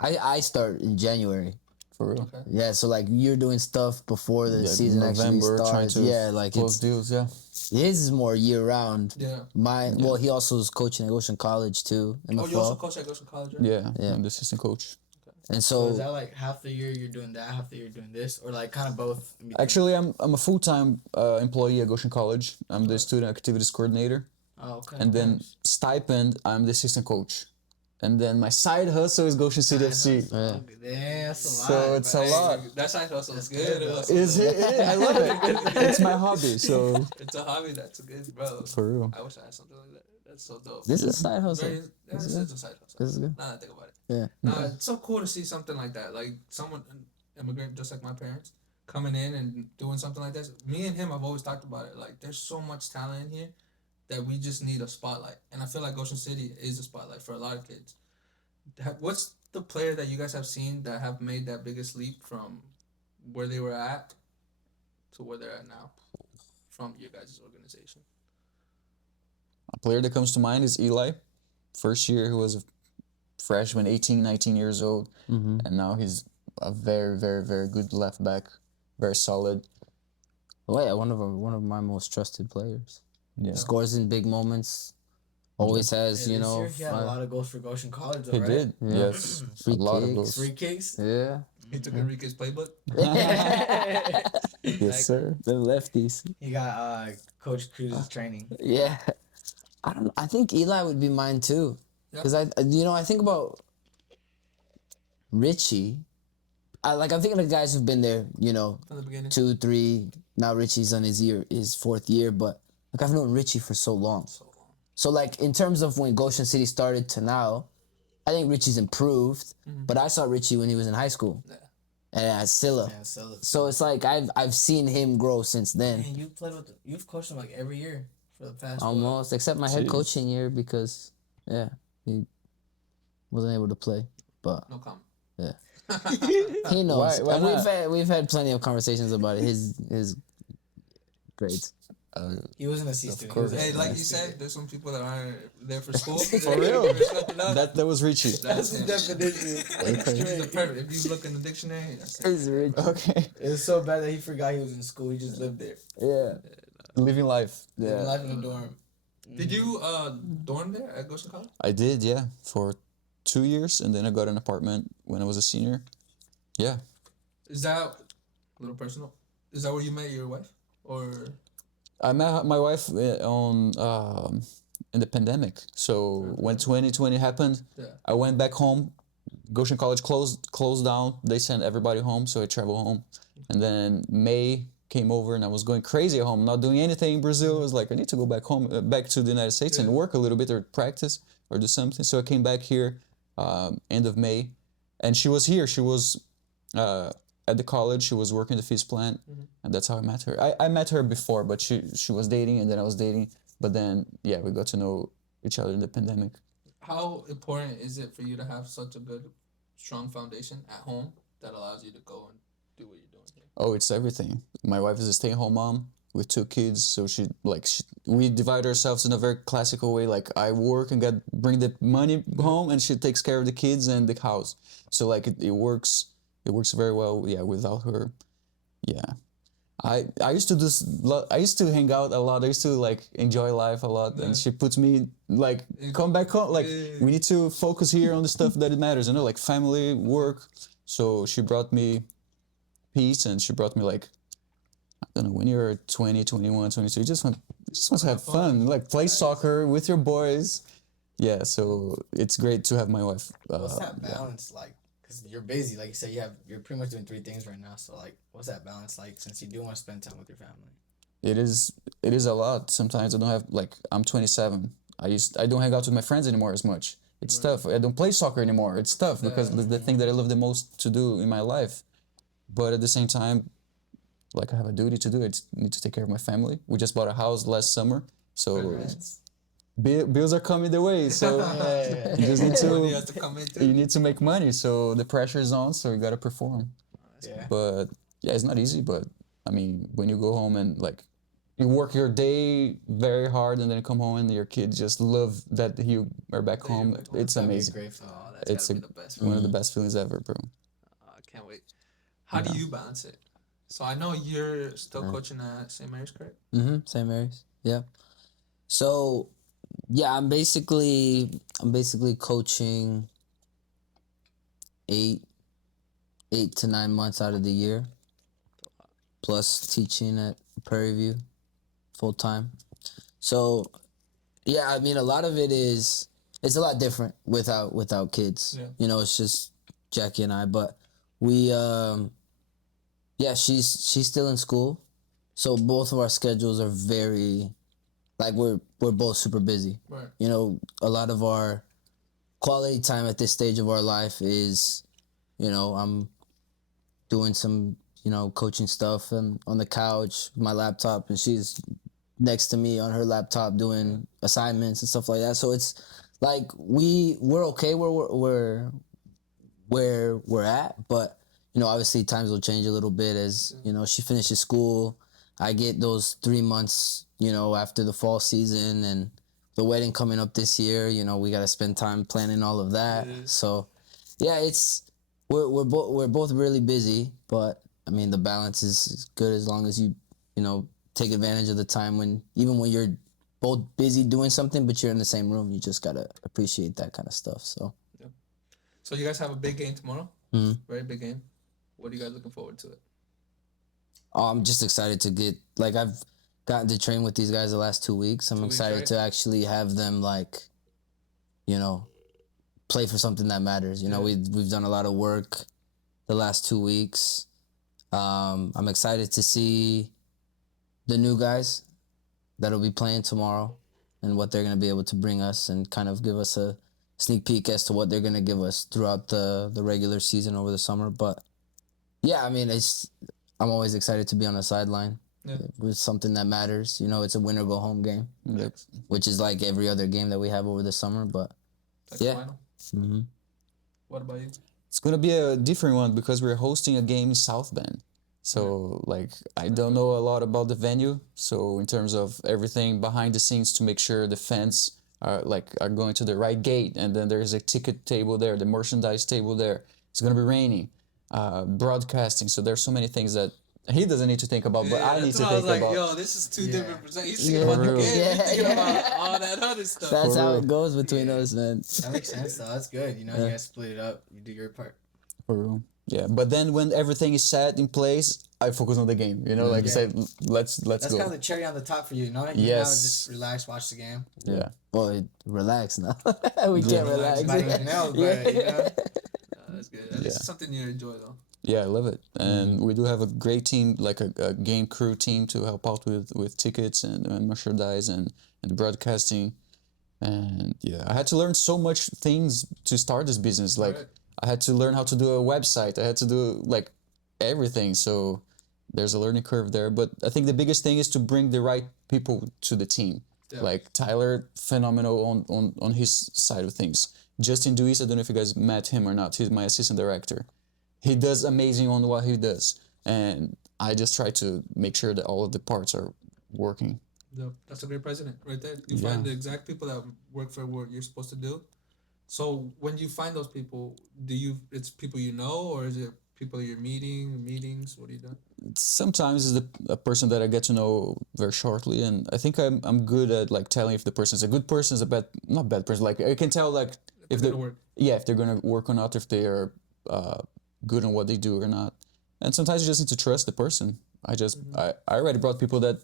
I start in January. For real. Okay. Yeah, so like you're doing stuff before the season actually trying starts. to Yeah, like close deals. Yeah. his is more year round. Yeah. Well, he also is coaching at Goshen College too in the Oh, you fall. also coach at Goshen College, right? Yeah. I'm the assistant coach. And So so is that like half the year you're doing that, half the year you're doing this, or like kind of both? in between? Actually, I'm a full-time employee at Goshen College. I'm the student activities coordinator. Oh, okay. And then stipend, I'm the assistant coach. And then my side hustle is Goshen City FC. Damn, that's a lot. So it's a lot. That side hustle is That's good. good, though. Is it? I love it. It's my hobby. So It's a hobby that's good, bro. for real. I wish I had something like that. That's so dope. this is a side hustle. This is a side hustle. This is good. Now that I think about it. Yeah. It's so cool to see something like that. Like someone, an immigrant just like my parents, coming in and doing something like this. Me and him have always talked about it. Like there's so much talent in here that we just need a spotlight. And I feel like Goshen City is a spotlight for a lot of kids. What's the player that you guys have seen that have made that biggest leap from where they were at to where they're at now from your guys' organization? A player that comes to mind is Eli. First year, he was a freshman, 18, 19 years old. Mm-hmm. And now he's a very, very, very good left back. Very solid. Oh yeah, one of my most trusted players. Yeah. Scores in big moments. Always has, Yeah, you this know. year he had a lot of goals for Goshen College, though, He right? did. Yeah. Yes. Free a lot kicks. of goals. Free kicks. Yeah. He took Enrique's playbook. Yes, sir. The lefties. He got Coach Cruz's training. Yeah. I think Eli would be mine too. Because I think about Richie. I'm thinking of guys who've been there, From the beginning. 2, 3. Now Richie's on his fourth year, but like I've known Richie for so long. So like in terms of when Goshen City started to now, I think Richie's improved. But I saw Richie when he was in high school. Yeah. And at Scylla. Yeah, So it's like I've seen him grow since then. And you've coached him like every year for the past. Almost, except my head Jeez. coaching year because he wasn't able to play. But No comment. he knows. Why And not? we've had plenty of conversations about it. His grades. He wasn't a C student. course. Hey, like you said, there's some people that aren't there for school. For real. That was Richie. That's him. definition. He's the perfect. If you look in the dictionary, that's him. He's rich. Okay. It was so bad that he forgot he was in school. He just lived there. Yeah. Living life. Living life in a dorm. Did you dorm there at Goshen College? I did, yeah, for 2 years, and then I got an apartment when I was a senior. Yeah. Is that a little personal? Is that where you met your wife? Or I met my wife on in the pandemic. So when 2020 happened, Yeah. I went back home. Goshen College closed down. They sent everybody home, so I traveled home. And then May came over, and I was going crazy at home, not doing anything in Brazil. I was like, I need to go back home, back to the United States and work a little bit or practice or do something. So I came back here end of May, and she was here. She was at the college. She was working the fish plant, and that's how I met her. I met her before, but she was dating, and then I was dating. But then, yeah, we got to know each other in the pandemic. how important is it for you to have such a good, strong foundation at home that allows you to go and do what you're doing here? Oh, it's everything. My wife is a stay-at-home mom with 2 kids, so we divide ourselves in a very classical way. Like I work and bring the money home, and she takes care of the kids and the house. So like it works. It works very well. Yeah, without her, yeah. I used to I used to hang out a lot. I used to like enjoy life a lot, and she puts me like come back home. Like we need to focus here on the stuff that it matters. Like family, work. So she brought me peace, and she brought me like, I don't know, when you're 20, 21, 22, you just want to have fun, like play soccer with your boys. Yeah, so it's great to have my wife. What's that balance like? Because you're busy, like you said, you're pretty much doing 3 things right now. So like, what's that balance like? Since you do want to spend time with your family. it is a lot. Sometimes I don't have like I'm 27. I don't hang out with my friends anymore as much. It's tough. I don't play soccer anymore. It's tough because the thing that I love the most to do in my life. But at the same time, like I have a duty to do it. I need to take care of my family. We just bought a house last summer, so bills are coming the way. So you just need Money has to come in too. you need to make money. So the pressure is on. So you gotta perform. Yeah. But yeah, it's not easy. But I mean, when you go home and like you work your day very hard and then come home and your kids just love that you are back home. It's That'd be amazing. great feeling. Oh, that's It's gotta be the best. one of the best feelings ever, bro. I can't wait. How do you balance it? So I know you're still coaching at St. Mary's, correct? St. Mary's. Yeah. So, yeah, I'm basically coaching 8 to 9 months out of the year, plus teaching at Prairie View full time. So, yeah, I mean, a lot of it is it's a lot different without kids. Yeah. You know, it's just Jackie and I, but we yeah, she's still in school, so both of our schedules are very, like we're both super busy. Right. You know, a lot of our quality time at this stage of our life is, you know, I'm doing some, you know, coaching stuff and on the couch, my laptop, and she's next to me on her laptop doing assignments and stuff like that. So it's like we're okay where we're at, but you know, obviously times will change a little bit as, you know, she finishes school. I get those 3 months, you know, after the fall season and the wedding coming up this year. You know, we got to spend time planning all of that. So, yeah, we're both really busy, but I mean, the balance is good as long as you know, take advantage of the time when you're both busy doing something, but you're in the same room. You just got to appreciate that kind of stuff. So, So you guys have a big game tomorrow? Very big game. What are you guys looking forward to it? I'm just excited to get, like, I've gotten to train with these guys the last 2 weeks. I'm excited to actually have them, like, you know, play for something that matters. You know, we've done a lot of work the last 2 weeks. I'm excited to see the new guys that'll be playing tomorrow and what they're going to be able to bring us and kind of give us a sneak peek as to what they're going to give us throughout the regular season over the summer. But yeah, I mean, I'm always excited to be on the sideline with something that matters. You know, it's a win or go home game, which is like every other game that we have over the summer. But Like yeah. Final? What about you? It's gonna be a different one because we're hosting a game in South Bend. So like I don't know a lot about the venue. So in terms of everything behind the scenes to make sure the fans are going to the right gate, and then there's a ticket table there, the merchandise table there. It's gonna be raining, broadcasting. So there's so many things that he doesn't need to think about, but I need to think about. Yo, this is two different percentages. He's thinking about the game. You're thinking about all that other stuff. That's how it goes between us, man. That makes sense, though. That's good. You know, you guys split it up. You do your part. For real. Yeah, but then when everything is set in place, I focus on the game. You know, like you say, let's That's go. kind of the cherry on the top for you, you know? You Yes. know, just relax, watch the game. Yeah. Boy, relax now. We can't relax. By anything else, but, you know? That's good. At least it's something you enjoy, though. Yeah, I love it. And we do have a great team, like a game crew team to help out with tickets and merchandise and broadcasting. And yeah, I had to learn so much things to start this business. Like I had to learn how to do a website. I had to do like everything. So there's a learning curve there. But I think the biggest thing is to bring the right people to the team. Yeah. Like Tyler, phenomenal on his side of things. Justin Duis, I don't know if you guys met him or not. He's my assistant director. He does amazing on what he does. And I just try to make sure that all of the parts are working. Yeah, that's a great president right there. You find the exact people that work for what you're supposed to do. So when you find those people, it's people you know, or is it people you're meetings? What do you do? Sometimes it's a person that I get to know very shortly, and I think I'm good at like telling if the person's a good person, is a not bad person. Like I can tell like if they're gonna work or not, if they are good on what they do or not. And sometimes you just need to trust the person. I already brought people that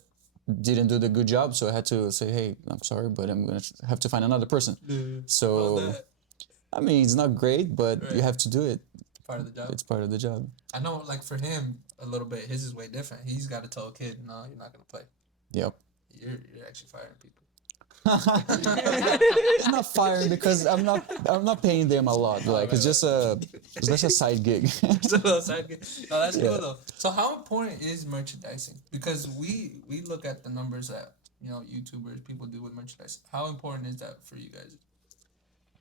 didn't do the good job, so I had to say, hey, I'm sorry, but I'm gonna have to find another person. So I mean, it's not great, but you have to do it. Part of the job. It's part of the job. I know, like for him, a little bit, his is way different. He's got to tell a kid, no, you're not gonna play. Yep. You're actually firing people. It's not firing because I'm not paying them a lot. Like it's just a side gig. It's a little side gig. No, that's Yeah. cool though. So how important is merchandising? Because we look at the numbers that YouTubers people do with merchandise. How important is that for you guys?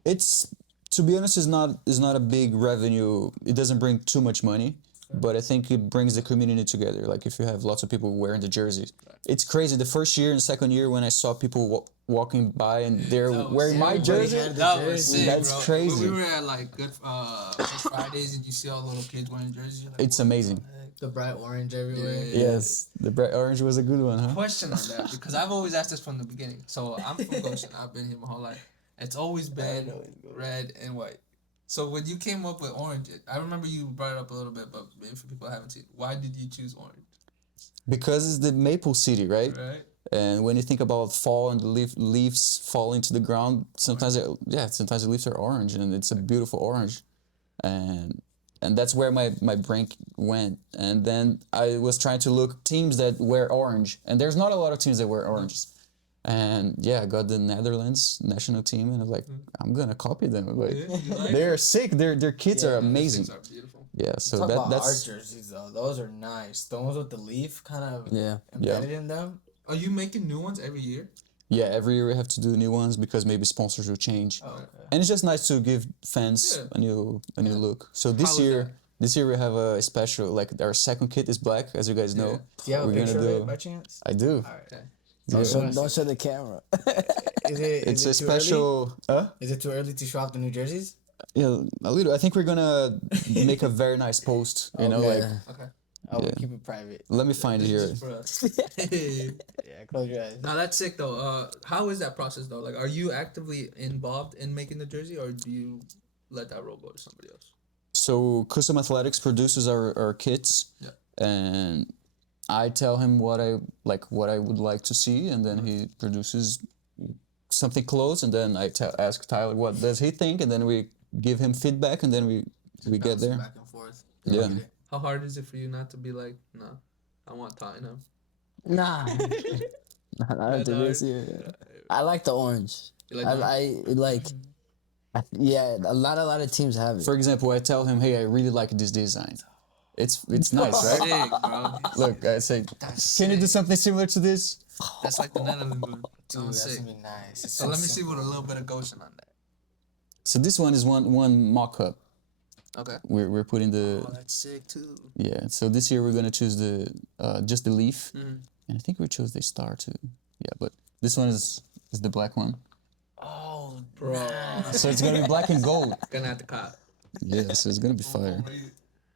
It's, to be honest, is not a big revenue. It doesn't bring too much money, but I think it brings the community together. Like if you have lots of people wearing the jerseys, it's crazy. The first year and second year when I saw people walking by and they're wearing my jersey, That was sick, that's bro. crazy. When we were at like Good Fridays and you see all the little kids wearing jerseys. You're like, It's what amazing. the heck? The bright orange everywhere. Yeah. Yes, the bright orange was a good one, huh? Question on that because I've always asked this from the beginning. So I'm from Goshen. I've been here my whole life. It's always been red and white. So when you came up with orange, I remember you brought it up a little bit, but maybe for people who haven't seen, why did you choose orange? Because it's the Maple City, right? Right. And when you think about fall and the leaves falling to the ground, sometimes the leaves are orange, and it's a beautiful orange, and that's where my brain went. And then I was trying to look teams that wear orange, and there's not a lot of teams that wear orange. And yeah, I got the Netherlands national team, and I was like, I'm gonna copy them. Like, they're sick. Their kits are amazing. Are beautiful. Yeah, so Talk about that's our jerseys though. Those are nice. The ones with the leaf kind of Yeah. embedded in them. Are you making new ones every year? yeah. Every year we have to do new ones because maybe sponsors will change, Oh, okay. and it's just nice to give fans Yeah. a new look. So this How is year. that? This year we have a special, like our second kit is black, as you guys know. Yeah. Do you have a We're picture gonna of do- it by chance? I do. All right. Okay. Don't show the camera. Is it? It's is a it too early? special. Is it too early to show off the new jerseys? Yeah, a little. I think we're gonna make a very nice post. You know, like Okay. Oh, we'll Yeah. keep it private. let me find it here. Just for us. Yeah, close your eyes. Now that's sick though. How is that process though? Like, are you actively involved in making the jersey, or do you let that role go to somebody else? So Custom Athletics produces our kits, Yeah. and I tell him what I would like to see, and then he produces something close, and then I ask Tyler what does he think, and then we give him feedback, and then we get Bounce there. back and forth. Yeah. Get it. How hard is it for you not to be like, no, I want Tottenham? Nah. Not after this year. I like the orange. You like the I like. Yeah, a lot of teams have it. For example, I tell him, hey, I really like this design. It's nice, right? Sick, bro. Look, I say, can you do something similar to this? That's like the Netherlands one. Dude, Sounds that's sick. gonna be nice. It's So let me see simple. with a little bit of Goshen on that. So this one is one mock-up. Okay. We're putting the Oh, that's sick too. yeah. So this year we're gonna choose the just the leaf, Mhm. and I think we chose the star too. Yeah, but this one is the black one. Oh, Bro. So it's gonna be black and gold. Gonna have to cop. Yeah, so it's gonna be fire.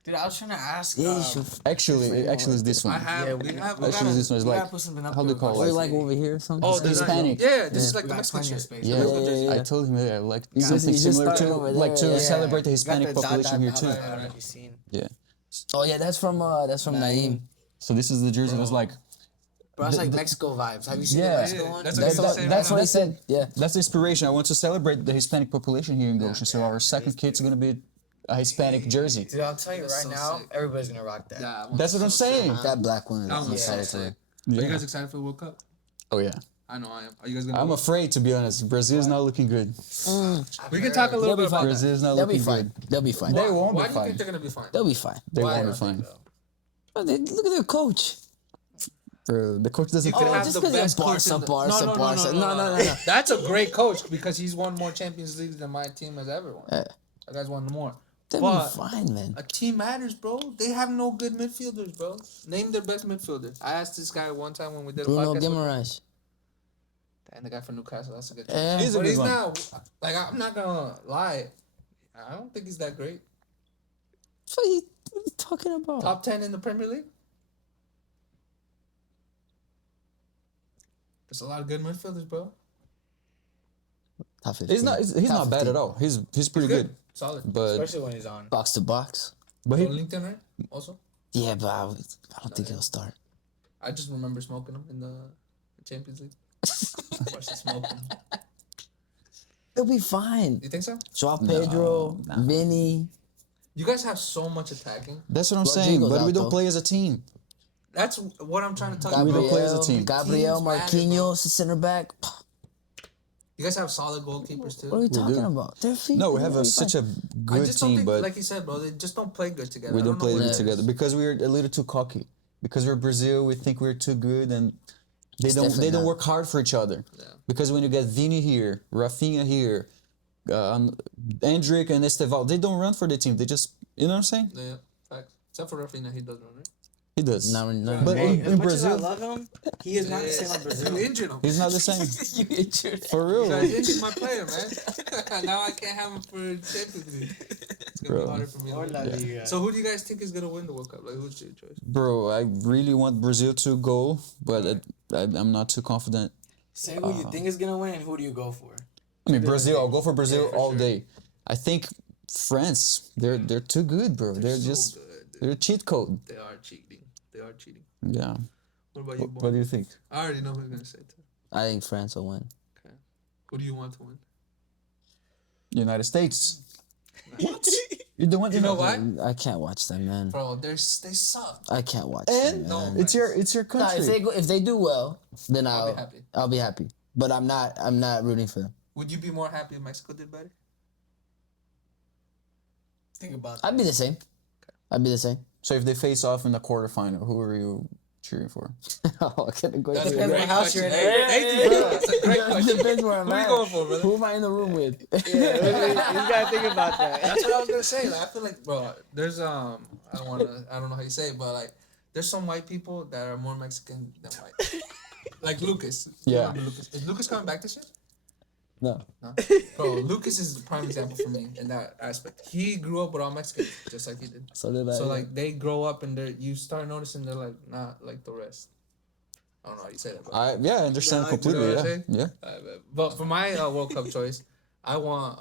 dude, I was trying to ask. Yeah, you should. Actually, it's this I one. have. Yeah, we we- have. we Actually, this one is we like gotta put something up how do you there call about Or it? like over here or something. Oh, there's Hispanic. Yeah, this is like We the got Mexican plenty of shit. space. The Yeah, Mexican jersey. I told him that I like You something just similar started to over like to there, celebrate the Got Hispanic the dot, population dot, here dot too. I don't know if you've seen. Yeah. Oh yeah, that's from Naeem. So this is the jersey that's like Bro, it's like Mexico vibes. Have you seen Yeah. the Mexico one? That's That's what the- you that's say. what he said. Yeah. that's the inspiration. I want to celebrate the Hispanic population here in Goshen. So our second kit's gonna be a Hispanic jersey. Dude, I'll tell you That's right so now, sick. everybody's gonna rock that. Yeah, That's what I'm saying. That black one is That one's so excited for sick. it. Are you guys excited for the World Cup? Oh yeah. I know I am. Are you guys gonna? I'm afraid to be honest. Brazil's not looking good. We can talk a little They'll be bit about fine. that. Brazil's not They'll be looking fine. good. They'll be fine. They won't Why be do you think fine. they're gonna be fine? They'll be fine. They Why won't are be fine. Oh, look at their coach. Bro, the coach doesn't. You could Oh, have just the because best they're coach in Barca, the- Barca, Barca. No. That's a great coach because he's won more Champions Leagues than my team has ever won. That guy's won more. They'll But be fine, man. a team matters, bro. They have no good midfielders, bro. Name their best midfielder. I asked this guy one time when we did a Bruno podcast. Guimaraes. And the guy from Newcastle, that's a good Yeah. choice. He's a But good he's one. not, like, I'm not gonna lie. I don't think he's that great. What are you talking about? Top 10 in the Premier League? There's a lot of good midfielders, bro. Top 15. He's not. He's Top not bad 15. at all. He's pretty good. Solid. But Especially when he's on. Box to box. but On he LinkedIn, right? Also, Yeah, but I don't think he'll start. I just remember smoking him in the Champions League. Watched him smoke him. They'll be fine. You think so? Joao Pedro, Vinny. You guys have so much attacking. that's what I'm saying. Rodrigo's But we out, don't though. play as a team. That's what I'm trying to tell We you. don't play as a Gabriel, team. Gabriel Teams matter, Marquinhos, center back. You guys have solid goalkeepers too. What are we talking do. about? They're free. No, we have they're such a I good just don't team, think, but like you said, bro, they just don't play good together. we I don't know play what good it is. together because we're a little too cocky. Because we're Brazil, we think we're too good, and they definitely don't not. work hard for each other. Yeah. Because when you get Vini here, Rafinha here, Hendrique and Esteval, they don't run for the team. They just, you know what I'm saying? Yeah, facts. Except for Rafinha, he does run, right? He does. No. But Hey, in as much Brazil, as I love him, he is not the same as Brazil. You injured him. he's not the same. you injured. For You real. guys injured my player, man. Now I can't have him for Champions League. It's gonna be Bro. harder for me. to Or win. La Liga. So who do you guys think is gonna win the World Cup? Like, who's your choice? Bro, I really want Brazil to go, but I'm not too confident. Say who you think is gonna win and who do you go for? I mean, Brazil, I'll go for Brazil Yeah, for all sure. day. I think France, they're too good, bro. They're so just, good. they're a cheat code. They are cheating. They are cheating. Yeah. What about you, boy? What do you think? I already know who you're gonna say too. I think France will win. Okay. Who do you want to win? United States. What? You're the one. You know why? I can't watch them, man. Bro, they suck. I can't watch And them. No, Man. it's your Nah, country. if they do well, then I'll be happy. I'll be happy. But I'm not rooting for them. Would you be more happy if Mexico did better? Think about I'd be the same. I'd be the same. So if they face off in the quarterfinal, who are you cheering for? Oh, I couldn't go That's through a that. great house you're question. in. Thank you, bro. That's a great question. Depends where I'm Who at. you going for, brother? Who am I in the room with? you gotta think about that. That's what I was gonna say. Like, I feel like, bro, there's I don't know how you say it, but like, there's some white people that are more Mexican than white. Like Lucas. You Yeah. remember Lucas? Is Lucas coming back this year? No. No. Bro, Lucas is the prime example for me in that aspect. He grew up with all Mexicans, just like you did. So did I. So like they grow up and you start noticing they're like not like the rest. I don't know how you say that, but I understand Yeah, I completely. know what I'm Yeah, saying? yeah. But for my World Cup choice, I want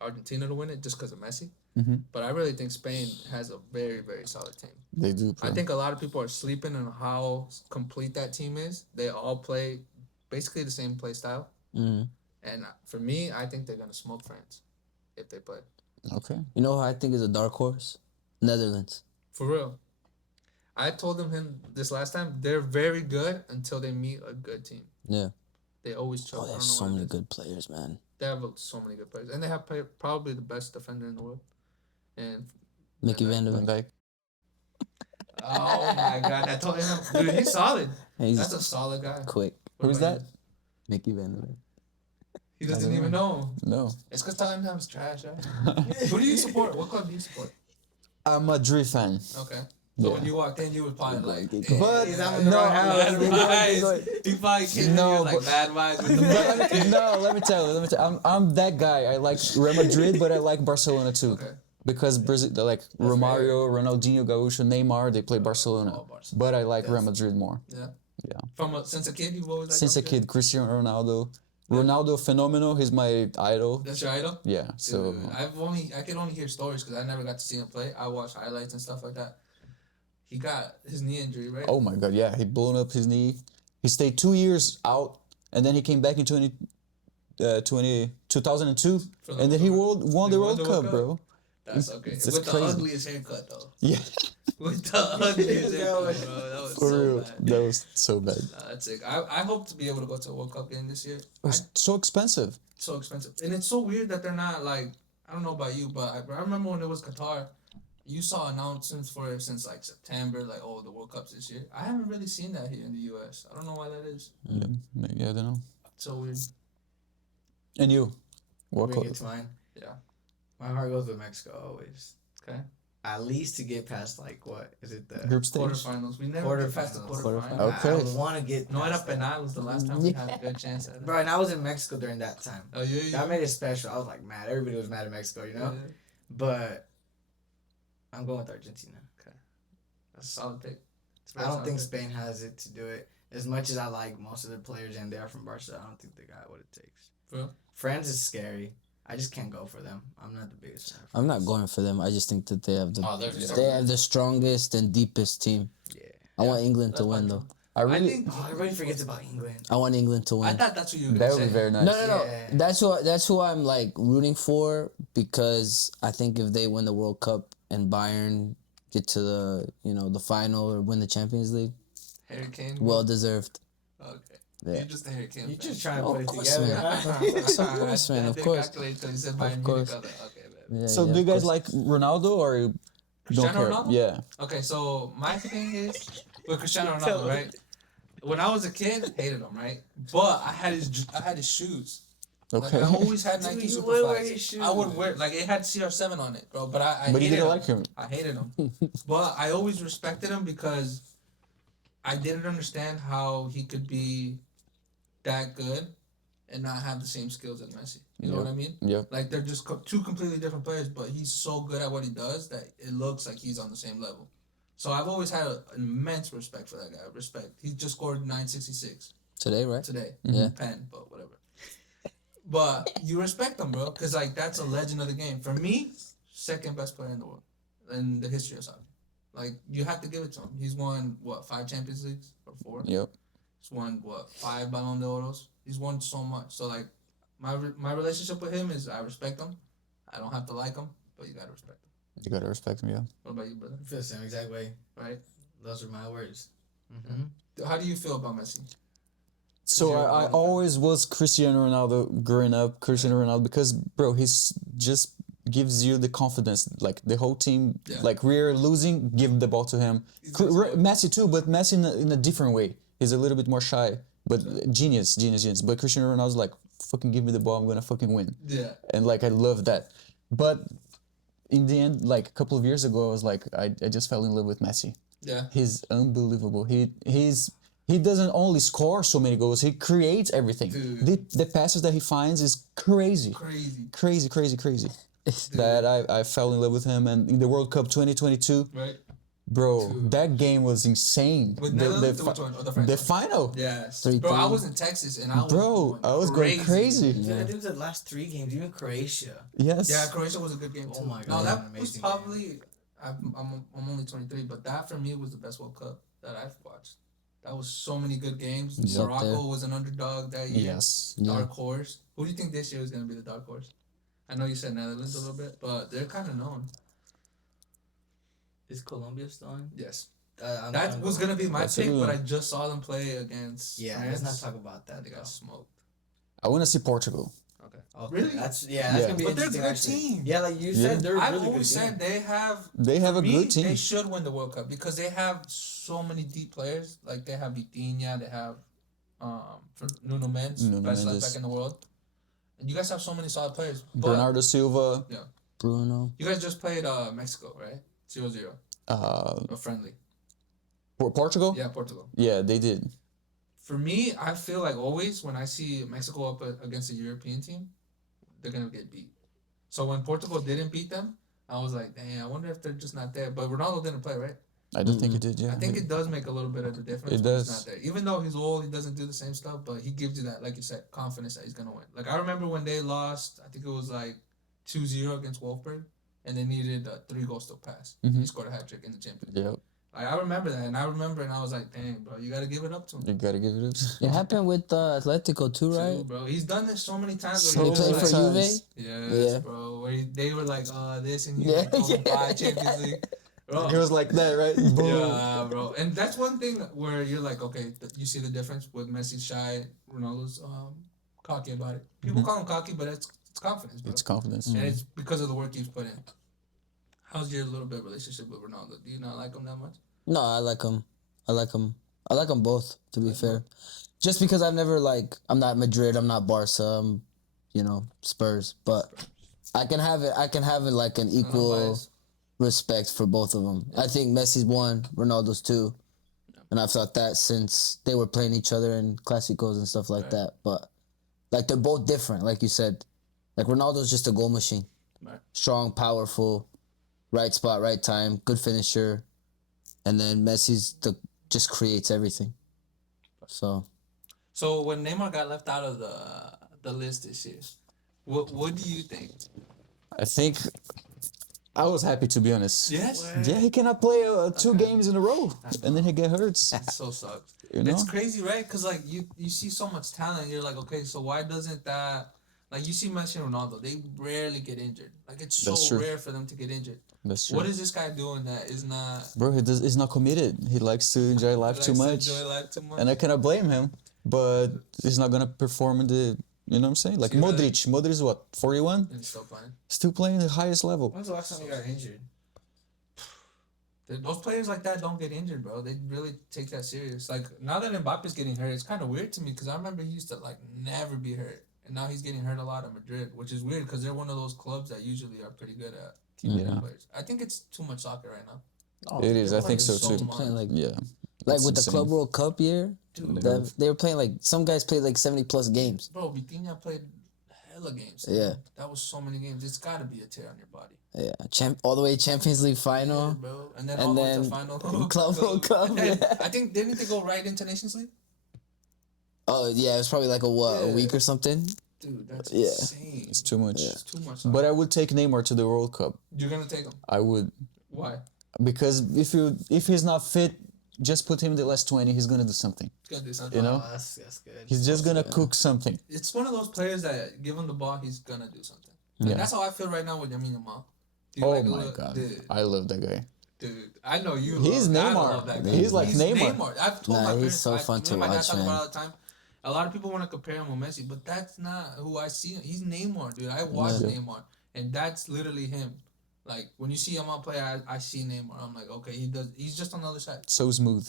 Argentina to win it just because of Messi. Mhm. But I really think Spain has a very, very solid team. They do. I Bro. think a lot of people are sleeping on how complete that team is. They all play basically the same play style. Mm-hmm. And for me, I think they're going to smoke France if they play. Okay. You know who I think is a dark horse? Netherlands. For real. I told him this last time. They're very good until they meet a good team. Yeah. They always choke. Oh, I they have don't know so what it many is. good players, man. They have so many good players. And they have probably the best defender in the world. And Mickey Van de Van Ven. Dijk. oh my God, I told him, dude, he's solid. He's That's a solid guy. quick. What Who's about that? you? Mickey Van de Ven. He doesn't even know. No. It's because Tottenham's trash, right? Who do you support? What club do you support? I'm a Madrid fan. Okay. So Yeah. when you walked in, you were probably like, But He's out in the no, wrong house. bad vibes. He probably came No, in like but- bad vibes with the no, let me tell you. I'm that guy. I like Real Madrid, but I like Barcelona too. Okay. Because Brazil, they're like Romario, Ronaldinho, Gaúcho, Neymar, they play Barcelona. Oh, Barcelona. But I like Real Yes. Madrid more. Yeah. Yeah. Since a kid, you've always liked Since a Real Madrid? kid, Cristiano Ronaldo. Ronaldo phenomenal. He's my idol. That's your idol? Yeah. So Dude, I can only hear stories because I never got to see him play. I watch highlights and stuff like that. He got his knee injury, right? oh my god, yeah, he blown up his knee. He stayed 2 years out, and then he came back in 2002, For the and then he World won He the won World the Cup, World Cup? bro. That's okay. It's With the crazy. ugliest haircut, though. Yeah, With the ugliest haircut, bro. That was for so real, bad. that was so bad. Nah, that's it. I hope to be able to go to a World Cup game this year. It was so expensive. So expensive. And it's so weird that they're not like, I don't know about you, but I remember when it was Qatar, you saw announcements for it since like September, like, oh, the World Cup's this year. I haven't really seen that here in the U.S. I don't know why that is. Yeah, maybe, I don't know. It's so weird. And you, World Bring Cup? it to mine. Yeah. My heart goes with Mexico always. Okay. At least to get past like what is it the Group stage. Quarterfinals. We never get past the Quarterfinals. quarterfinals. Okay. I want to get. No era past that. penal was the last time we had a good chance at it. Bro, and I was in Mexico during that time. Oh, yeah. That made it special. I was like mad. Everybody was mad at Mexico, you know. Yeah. But I'm going with Argentina. That's a solid pick. It's a I very don't solid think pick. Spain has it to do it. As much as I like most of the players and they are from Barcelona, I don't think they got what it takes. For real? France is scary. I just can't go for them. I'm not the biggest fan. Of I'm not France. going for them. I just think that they have Oh, they're they have the strongest and deepest team. Yeah. I want England to That's win fine. though. I I really. think Oh, everybody forgets about England. I want England to I win. thought that's what you were That gonna would be say. very nice. No. Yeah. That's who I'm like rooting for because I think if they win the World Cup and Bayern get to the final or win the Champions League. Hurricane. Well deserved. Okay. Yeah. You're just a Hurricane. You fan. just trying to Oh, put of it course, together. man. Huh? Of course, man. I Of didn't course. calculate until you said Bayern Of Munich. course. Okay, man. Yeah, So yeah, do you of guys course. like Ronaldo or you don't Cristiano care? Ronaldo? Yeah. Okay, so my thing is with Cristiano Ronaldo, right? When I was a kid, hated him, right? But I had his shoes. Okay. Like, I always had Dude, Nike you Superflies. would wear his shoes. I would wear like it had CR7 on it, bro. But I But you hated didn't him. like him. I hated him. But I always respected him because I didn't understand how he could be that good and not have the same skills as Messi. You know what I mean? Yep. Like they're just two completely different players, but he's so good at what he does that it looks like he's on the same level. So I've always had an immense respect for that guy. Respect. He just scored 966 Today, right? today. Yeah. Pen, but whatever. But you respect him, bro, because like that's a legend of the game. For me, second best player in the world in the history of soccer. Like you have to give it to him. He's won 5 Champions Leagues or 4? Yep. He's won 5 Ballon d'Oros. He's won so much. So like my relationship with him is I respect him. I don't have to like him, but you gotta respect him. You gotta respect him, yeah. What about you, brother? I feel the same exact way. Right? Those are my words. Mm-hmm. How do you feel about Messi? So You're a I Ronaldo fan. always was Cristiano Ronaldo growing up, Cristiano Ronaldo, because bro, he's just gives you the confidence. Like the whole team, Yeah. like we're losing, give the ball to him. He's good. Messi too, but Messi in a different way. He's a little bit more shy, but genius. But Cristiano Ronaldo's like, fucking give me the ball, I'm gonna fucking win. Yeah. And like I love that. But in the end, like a couple of years ago, I was like, I just fell in love with Messi. Yeah. He's unbelievable. He doesn't only score so many goals, he creates everything. Dude. The passes that he finds is crazy. Crazy. That I fell in love with him, and in the World Cup 2022, Right? bro, that game was insane. With Netherlands, which one? Oh, the French the one. final. Yes. 3-3. Bro, I was in Texas and I was Bro, I was going crazy. Dude, I think the last 3 games, even Croatia. Yes. Yeah, Croatia was a good game too. Oh my No, God, that an was amazing probably. I'm only 23, but that for me was the best World Cup that I've watched. That was so many good games. It's up Morocco there. was an underdog that year. Yes. Dark horse. Who do you think this year is gonna be the dark horse? I know you said Netherlands a little bit, but they're kind of known. Is Colombia still in? Yes, I'm that was gonna be my That's a pick, good but one. I just saw them play against Yeah, France. let's not talk about that. They though. got smoked. I want to see Portugal. Okay. Okay, Really? That's Yeah. gonna be But they're a interesting. good actually. team. Yeah, like you Yeah. said, they're a I've really good always team. said they have. They have a Me, good team. They should win the World Cup because they have so many deep players. Like they have Vitinha, they have Nuno Mendes, Nuno best left Mendes. back in the world. And you guys have so many solid players. But Bernardo Silva. Bruno. you guys just played Mexico, right? 0-0. A friendly. Portugal? Yeah, Portugal. Yeah, they did. For me, I feel like always when I see Mexico up against a European team, they're gonna get beat. So when Portugal didn't beat them, I was like, dang, I wonder if they're just not there. But Ronaldo didn't play, right? I don't think he did, yeah. I think it does make a little bit of a difference. It when does. He's not there. Even though he's old, he doesn't do the same stuff, but he gives you that, like you said, confidence that he's gonna win. Like I remember when they lost, I think it was like 2-0 against Wolfsburg, and they needed 3 goals to pass. Mhm. He scored a hat trick in the Champions. Yeah, Like I remember that, and I was like, dang, bro, you gotta give it up to him. you gotta give it up. It happened with Atletico too, right? Too, bro. He's done this so many times. So Where He he's played like, for Juve. times. yes, Yeah. bro. Where they were like, this and you Yeah, yeah, yeah. 5 Champions League. Bro. It was like that, right? Boom. Yeah, bro. And that's one thing where you're like, okay, you see the difference with Messi shy, Ronaldo's cocky about it. People call him cocky, but it's confidence, bro. It's confidence. And it's because of the work he's put in. How's your little bit relationship with Ronaldo? Do you not like him that much? No, I like him. I like them both, to be fair. Just because I've never I'm not Madrid, I'm not Barca, I'm, Spurs. But I can have it like an equal bias. respect for both of them. I think Messi's 1, Ronaldo's 2. And I've thought that since they were playing each other in Clásicos and stuff like that. But they're both different, like you said. Like Ronaldo's just a goal machine. Right. Strong, powerful, right spot, right time, good finisher. And then Messi's just creates everything. So when Neymar got left out of the list this year, what do you think? I think I was happy, to be honest. Yes. Yeah, he cannot play 2 games in a row, and then he get hurt. It so sucks. You know? It's crazy, right? Because you see so much talent, and you're like, okay, so why doesn't that? Like you see Messi and Ronaldo, they rarely get injured. Like it's so That's true. rare for them to get injured. That's true. What is this guy doing that is not? Bro, he's not committed. He likes to enjoy life too much. And I cannot blame him. But he's not gonna perform in the, you know what I'm saying? Like Modric. Modric is what, 41? And still playing. Still playing the highest level. When's the last time you got injured? Those players like that don't get injured, bro. They really take that serious. Like, now that Mbappe's getting hurt, it's kind of weird to me because I remember he used to, like, never be hurt. And now he's getting hurt a lot at Madrid, which is weird because they're one of those clubs that usually are pretty good at keeping their players. I think it's too much soccer right now. Oh, it is. I think so too. Playing like That's with insane. the Club World Cup year, Dude, they were playing like some guys played like 70+ games. bro, Vitinha played hella games. Yeah. That was so many games. It's got to be a tear on your body. Yeah, all the way Champions League final. Yeah, bro. And then all the way to final. Club World Cup. And I think, didn't they go right into Nations League? Oh yeah, it was probably like a week or something. Dude, that's Yeah. insane. It's too much. It's too much. But I would take Neymar to the World Cup. You're going to take him. I would. Why? Because if he's not fit, just put him in the last 20, he's gonna do something. He's going to do something. You know? Oh, that's good. He's just gonna cook something. It's one of those players that give him the ball, he's going to do something. Like, that's how I feel right now with Lamine Yamal. Oh my god. Dude, I love that guy. I know you. He's I Neymar. love that guy. He's like Neymar. I've told Nah, my he's parents. so fun to my dad watch, talks about man. it all the time. A lot of people want to compare him with Messi, but that's not who I see him. He's Neymar, dude. I watch Neymar, and that's literally him. Like, when you see Yamal play, I see Neymar. I'm like, okay, he's just on the other side. So smooth.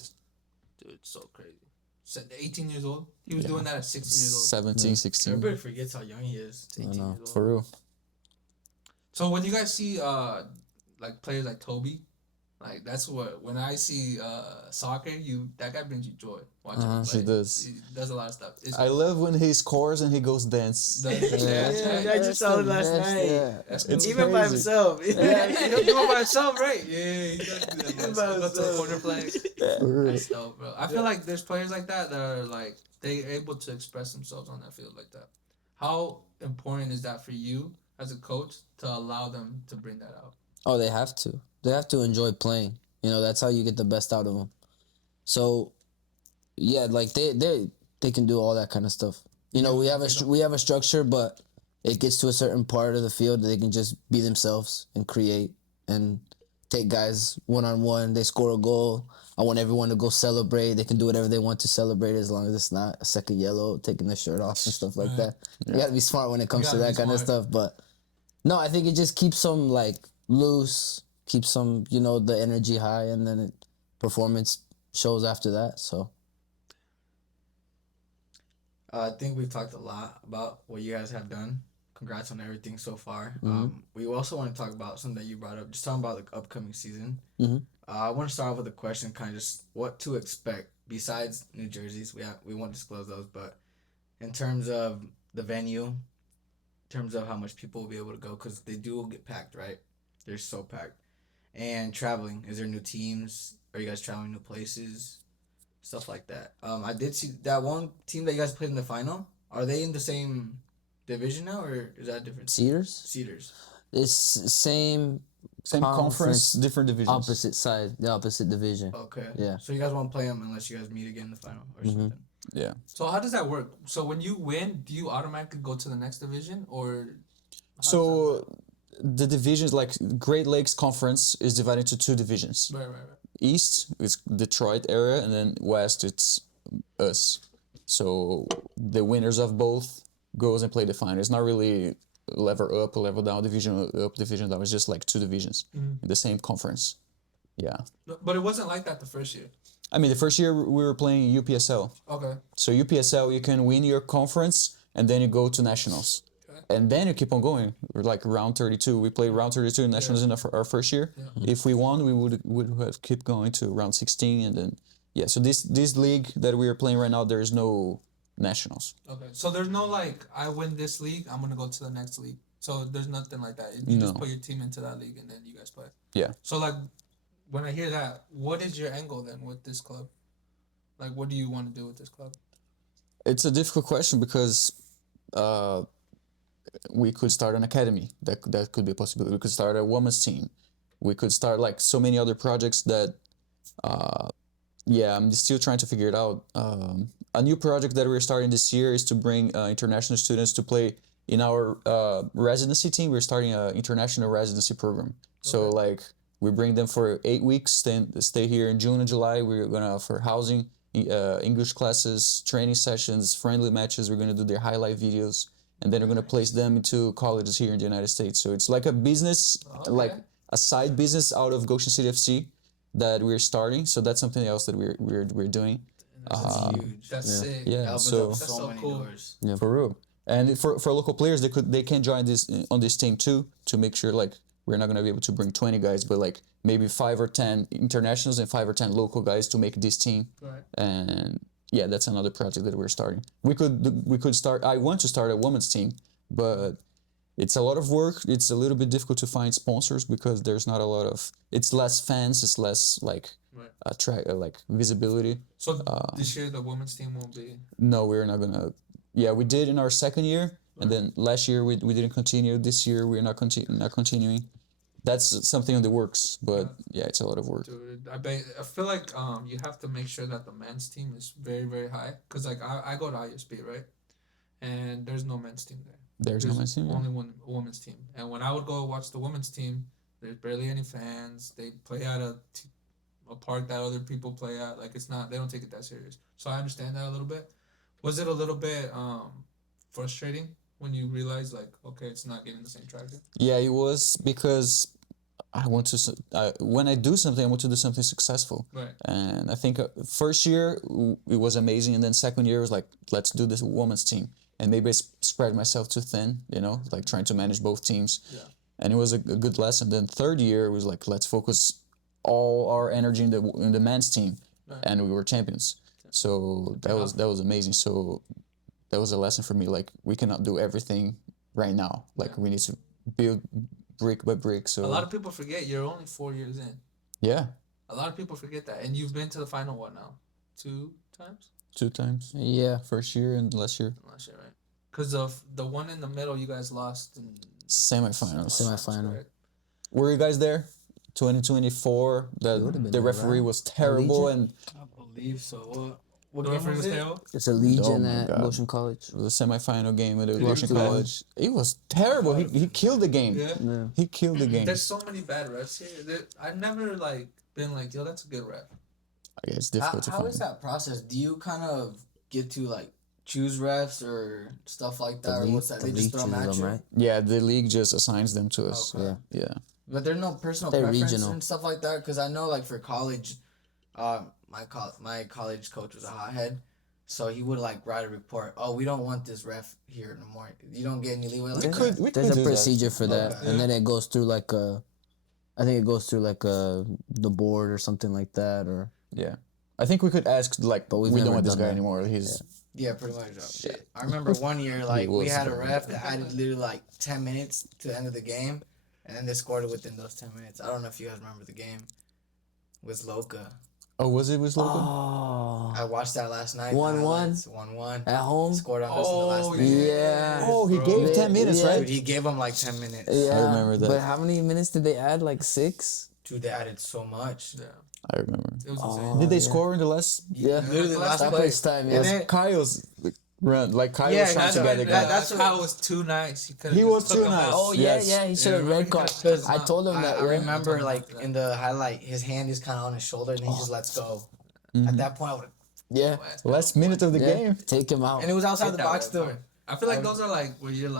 Dude, it's so crazy. 18 years old. He was doing that at 16 years old. 17, 16. Everybody forgets how young he is. 18 years old. For real. So when you guys see like players like Toby, like that's what when I see soccer, that guy brings you joy. Watching him play. He does. He does a lot of stuff. I love when he scores and he goes dance. I just saw it last night. Yeah. It's Even by crazy. himself. He'll do it by himself, right? Yeah, he does do that. Even By by himself. Go to the himself. corner flag. For real. That's dope, bro. I feel like there's players like that are like they're able to express themselves on that field like that. How important is that for you as a coach to allow them to bring that out? Oh, they have to. They have to enjoy playing. You know, that's how you get the best out of them. So, yeah, like they can do all that kind of stuff. You know, we have a structure, but it gets to a certain part of the field that they can just be themselves and create and take guys one-on-one. They score a goal. I want everyone to go celebrate. They can do whatever they want to celebrate as long as it's not a second yellow, taking their shirt off and stuff like that. You got to be smart when it comes to that kind of stuff. But, no, I think it just keeps them, like, loose, keeps them, you know, the energy high, and then performance shows after that, so. I think we've talked a lot about what you guys have done. Congrats on everything so far. We also want to talk about something that you brought up, just talking about the upcoming season. I want to start off with a question, kind of just what to expect besides New Jerseys. We won't disclose those, but in terms of the venue, in terms of how much people will be able to go, because they do get packed, right? They're so packed. And traveling, is there new teams? Are you guys traveling new places? Stuff like that. I did see that one team that you guys played in the final. Are they in the same division now, or is that different? Cedars? It's same conference, different divisions. the opposite division. Okay. Yeah. So you guys won't play them unless you guys meet again in the final or something. Yeah. So how does that work? So when you win, do you automatically go to the next division, or? So the divisions, like Great Lakes Conference, is divided into two divisions. Right. East is Detroit area, and then West it's us. So the winners of both goes and play the final. It's not really level up, level down, division up, division down. It's just like two divisions in the same conference. Yeah. But it wasn't like that the first year. I mean, the first year we were playing UPSL. Okay. So UPSL, you can win your conference, and then you go to nationals. And then you keep on going. We're like round 32. We played round 32 in nationals in our first year. Yeah. If we won, we would have kept going to round 16, and then So this league that we are playing right now, there is no nationals. Okay, so there's no like I win this league, I'm gonna go to the next league. So there's nothing like that. You just put your team into that league and then you guys play. Yeah. So like, when I hear that, what is your end goal then with this club? Like, what do you want to do with this club? It's a difficult question because we could start an academy. That could be a possibility. We could start a women's team. We could start like so many other projects that, I'm still trying to figure it out. A new project that we're starting this year is to bring international students to play in our residency team. We're starting an international residency program So like we bring them for 8 weeks, then stay here in June and July. We're gonna offer housing, English classes, training sessions, friendly matches. We're gonna do their highlight videos, and then we're gonna place them into colleges here in the United States. So it's like a business, like a side business out of Goshen City FC that we're starting. So that's something else that we're doing. That's huge. That's sick. Yeah, That opens so up That's so so many cool. doors. for real. And for local players, they can join this on this team too, to make sure like we're not gonna be able to bring 20 guys, but like maybe 5 or 10 internationals and 5 or 10 local guys to make this team. Right. And yeah, that's another project that we're starting. We could start. I want to start a women's team, but it's a lot of work. It's a little bit difficult to find sponsors because there's not a lot of. It's less fans. It's less like like visibility. So this year the women's team won't be. No, we're not gonna. Yeah, we did in our second year, and then last year we didn't continue. This year we're not continuing. That's something in the works, but yeah, it's a lot of work. Dude, I feel like you have to make sure that the men's team is very, very high. Cause like I go to ISB, right, and there's no men's team there. There's no men's team. Yeah. Only one women's team. And when I would go watch the women's team, there's barely any fans. They play at a park that other people play at. Like it's not. They don't take it that serious. So I understand that a little bit. Was it a little bit frustrating when you realize like, okay, it's not getting the same traction? Yeah, it was because I want to. When I do something, I want to do something successful. Right. And I think first year it was amazing, and then second year was like, let's do this women's team. And maybe I spread myself too thin, like trying to manage both teams. Yeah. And it was a good lesson. Then third year it was like, let's focus all our energy in the men's team, and we were champions. So that was amazing. So that was a lesson for me. Like we cannot do everything right now. Like we need to build brick by brick. So a lot of people forget you're only 4 years in. Yeah. A lot of people forget that, and you've been to the final what now? 2 times? 2 times. Yeah. First year and last year. Last year, right? Because of the one in the middle, you guys lost in Semifinals. Semifinal. right? Were you guys there? 2024. The referee was terrible, and I believe so. What The game referee was was it? terrible. It's a Legion my at God. Goshen College. it was a semifinal game at the you Goshen go? College. It was terrible. He killed the game. Yeah. Yeah. He killed the game. There's so many bad refs here. I've never been like, yo, that's a good ref. Yeah, it's difficult to How find. is that process? Do you kind of get to choose refs or stuff like that, or what's that? They just throw them at you, right? Yeah, the league just assigns them to us. Okay. Yeah. But there's no personal They're preference regional. and stuff like that. Because I know, for college, my college coach was a hothead, so he would write a report. Oh, we don't want this ref here no more. You don't get any leeway. We Like could that? There's do a that. procedure for that, Okay. and then it goes through I think it goes through the board or something like that, or Yeah. I think we could ask But we've we don't never want this done guy that. anymore. He's Yeah, pretty much. I remember one year, we was had a very ref that added literally 10 minutes to the end of the game, and then they scored it within those 10 minutes. I don't know if you guys remember the game. With Loca. Oh, was it with Logan? oh, I watched that last night. 1-1? 1-1. at home. Scored on us in the last minute. Yeah. Oh, he bro. gave 10 minutes, Yeah. right? Dude, he gave them 10 minutes. Yeah, I remember that. But how many minutes did they add? 6? Dude, they added so much. Yeah, I remember. it was Oh. insane. Did they yeah. score in the last? Yeah, Literally last Last play. first time. It Yeah. was then- Kyle's run. Kyle Yeah, was trying that's to what- get the that- guy. that's Kyle was too nice. He was too nice. Oh yeah, Yes. yeah. He should have Yeah, red card. because I told him I that. yeah. remember Yeah. in the highlight, his hand is kind of on his shoulder, and he just lets go. At that point, I would. Yeah, Last minute of the yeah. game. Take him out. And it was outside the box still. I feel like those are where you're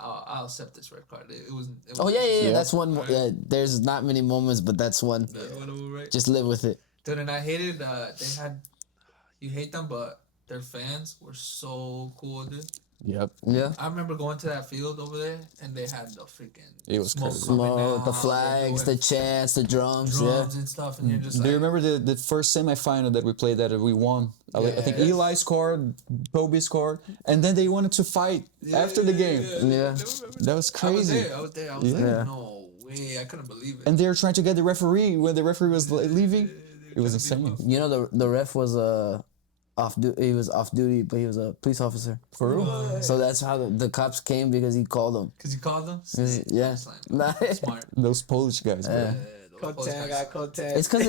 I'll accept this red card. It was. Oh yeah, yeah, yeah. Yeah. That's one. Yeah, there's not many moments, but that's one. Whatever, right? Just live with it. Dude, and I hated they had. You hate them, but their fans were so cool, dude. Yep. Yeah. I remember going to that field over there, and they had the freaking It was smoke crazy. coming Smoke, out, the they're flags, the doing chants, the drums. drums and stuff, and you're just Do you remember the first semifinal that we played that we won? I think Yes. Eli scored, Toby scored, and then they wanted to fight after the game. Yeah. That was crazy. I was there. I was Yeah. like, no way. I couldn't believe it. And they were trying to get the referee when the referee was leaving. It was insane. You know the ref was off duty. He was off duty, but he was a police officer. For real? So that's how the cops came because he called them. Because you called them? Yeah. Nah. Smart. Those Polish guys, bro. Those Cote, I got Cote. It's because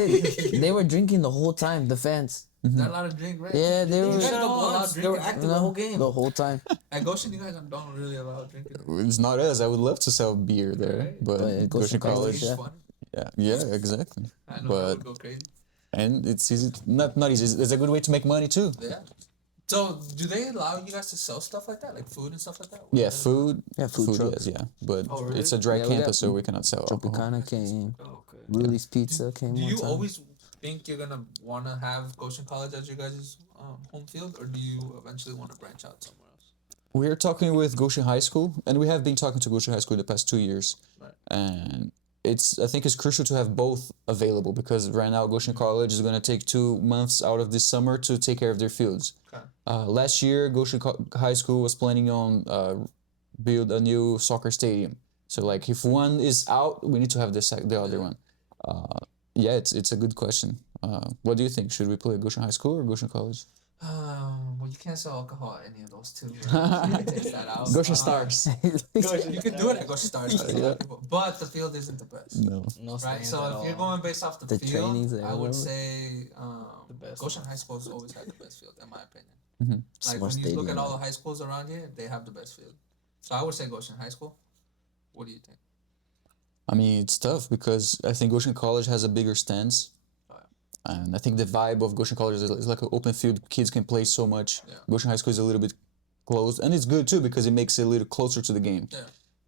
they were drinking the whole time. The fans. That a lot of drink, right? Yeah, they You were- guys Shut don't up allow once. They drinking. were active the whole game. the whole time. At Goshen, you guys don't really allow drinking. It's not us. I would love to sell beer there, Right. but But Goshen College, It's yeah. funny. yeah, exactly. I know I But would go crazy. and it's easy, not easy. It's a good way to make money too. Yeah. So, do they allow you guys to sell stuff like that, like food and stuff like that? Yeah, food. Yeah, food yes, trucks. yeah. But Oh, really? it's a dry Yeah, we campus, got so we cannot sell alcohol. Tropicana came. Oh, okay. Rudy's Pizza came. Do one you time. always think you're gonna want to have Goshen College as your guys' home field, or do you eventually want to branch out somewhere else? We are talking with Goshen High School, and we have been talking to Goshen High School the past 2 years. Right. And I think it's crucial to have both available because right now Goshen College is going to take 2 months out of this summer to take care of their fields. Okay. Last year, Goshen High School was planning on build a new soccer stadium. So like if one is out, we need to have the other one. Yeah, it's a good question. What do you think? Should we play at Goshen High School or Goshen College? Well, you can't sell alcohol at any of those two. Right? You can take that out. Goshen Stars. You can do it at Goshen Stars, Yeah. but the field isn't the best. No. No Right, stands so at if you're all. going based off the The field, trainings there, I would whatever. say best. Goshen High School's always had the best field, in my opinion. Mm-hmm. Like Small when you look at stadium. all the high schools around here, they have the best field. So I would say Goshen High School. What do you think? I mean, it's tough because I think Goshen College has a bigger stance. And I think the vibe of Goshen College is like an open field. Kids can play so much. Yeah. Goshen High School is a little bit closed. And it's good too because it makes it a little closer to the game. Yeah.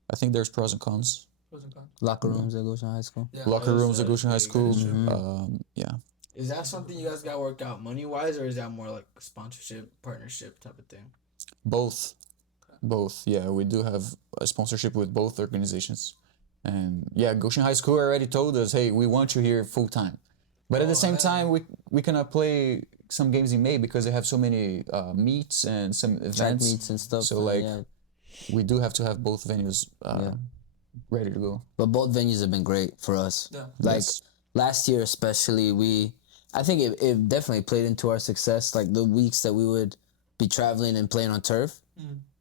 I think there's pros and cons. Pros and cons. Locker rooms at Goshen High School. Yeah. Locker rooms at Goshen High that's School. true. Yeah. Is that something you guys got worked out money wise, or is that more like sponsorship, partnership type of thing? Both. Both. Yeah, we do have a sponsorship with both organizations. And yeah, Goshen High School already told us, hey, we want you here full time. But at the same time, we cannot play some games in May because they have so many meets and some events. Track meets and stuff. So like, we do have to have both venues ready to go. But both venues have been great for us. Yeah. Like Yes. last year especially, I think it definitely played into our success. Like the weeks that we would be traveling and playing on turf,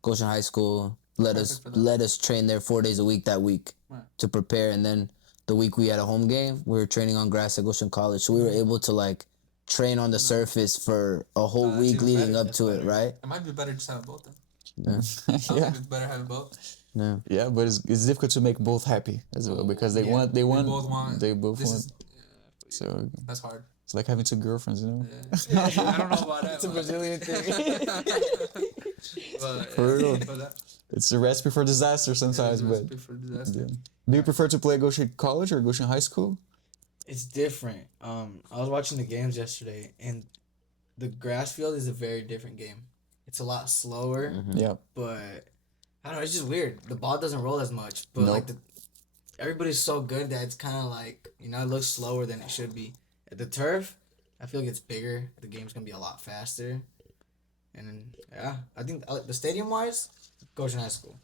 Goshen High School let us train there 4 days a week that week to prepare, and then the week we had a home game, we were training on grass at Goshen College, so we were able to like train on the surface for a whole That's week even leading better. up That's to it, better. right? It might be better just having both then. Yeah. Sounds like it's better having both. Yeah. Yeah, but it's difficult to make both happy as well because they want They both want. they both This want. is, So that's hard. it's like having 2 girlfriends, you know. Yeah. I don't know about that. It's a but- Brazilian thing. but, For real. but that, It's a recipe for disaster sometimes. it's a But recipe for disaster. yeah. Do you prefer to play at Goshen College or Goshen High School? It's different. I was watching the games yesterday, and the grass field is a very different game. It's a lot slower, Yeah. but I don't know. It's just weird. The ball doesn't roll as much, but Nope. like everybody's so good that it's kind of like it looks slower than it should be. At the turf, I feel like it's bigger. The game's gonna be a lot faster, and then, yeah, I think the stadium wise, Goshen High School.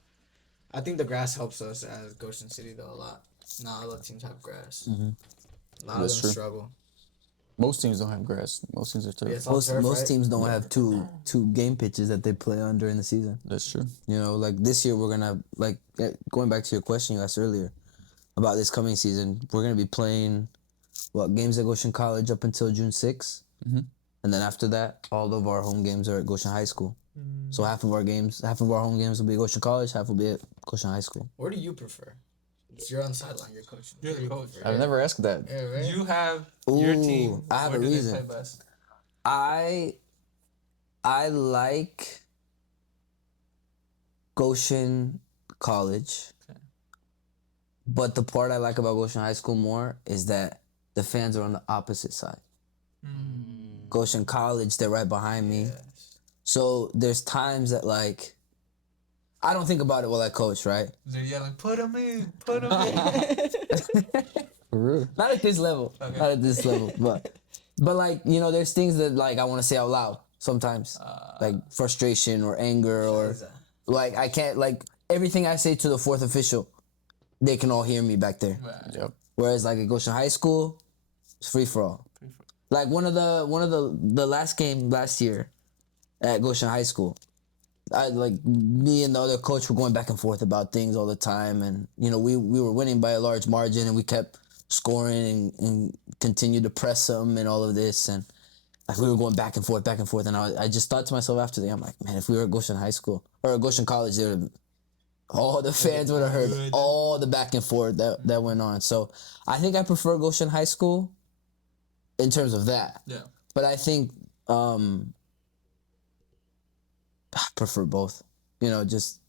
I think the grass helps us as Goshen City though a lot. Not all the teams have grass. A lot That's of them true. struggle. Most teams don't have grass. Most teams are turf. Yeah, it's all turf, Most right? teams don't have two game pitches that they play on during the season. That's true. You know, like this year we're gonna going back to your question you asked earlier about this coming season. We're gonna be playing games at Goshen College up until June 6th, and then after that, all of our home games are at Goshen High School. So half of our home games will be at Goshen College, half will be at Goshen High School. Where do you prefer? You're on the sideline. You're coaching. You're Where the do you coach. prefer? I've never asked that. Yeah, right? You have your Ooh, team. I have where a do they reason. play best? I like Goshen College, but the part I like about Goshen High School more is that the fans are on the opposite side. Goshen College, they're right behind me. So there's times that like I don't think about it while I coach, right? They're yelling, "Put him in! Put him in!" For real. Not at this level. Okay. Not at this level. But like, you know, there's things that like I want to say out loud sometimes. Like frustration or anger or like I can't like everything I say to the fourth official, they can all hear me back there. Yep. Whereas like at Goshen High School, it's free for all. Like one of the last game last year at Goshen High School, me and the other coach were going back and forth about things all the time, and you know we were winning by a large margin, and we kept scoring and continued to press them and all of this, and like we were going back and forth, and I just thought to myself after the game, I'm like, man, if we were at Goshen High School or at Goshen College, all the fans would have heard all the back and forth that went on. So I think I prefer Goshen High School in terms of that. Yeah. But I think I prefer both. You know, just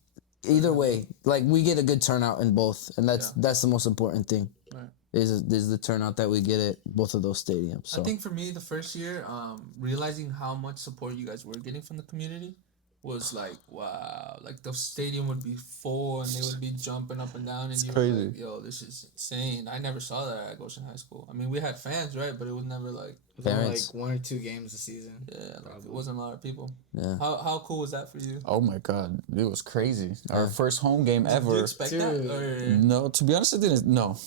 either way, like we get a good turnout in both, and that's the most important thing. Right. Is the turnout that we get at both of those stadiums. So I think for me, the first year, realizing how much support you guys were getting from the community was like, wow. Like the stadium would be full and they would be jumping up and down, and you were crazy. like, yo, this is insane. I never saw that at Goshen High School. I mean, we had fans, right? But it was never like, It was only Parents. like 1 or 2 games a season. like, it wasn't a lot of people. Yeah. How cool was that for you? Oh my God, it was crazy. Our first home game Did you ever. expect that? Or? No, to be honest, I didn't. No,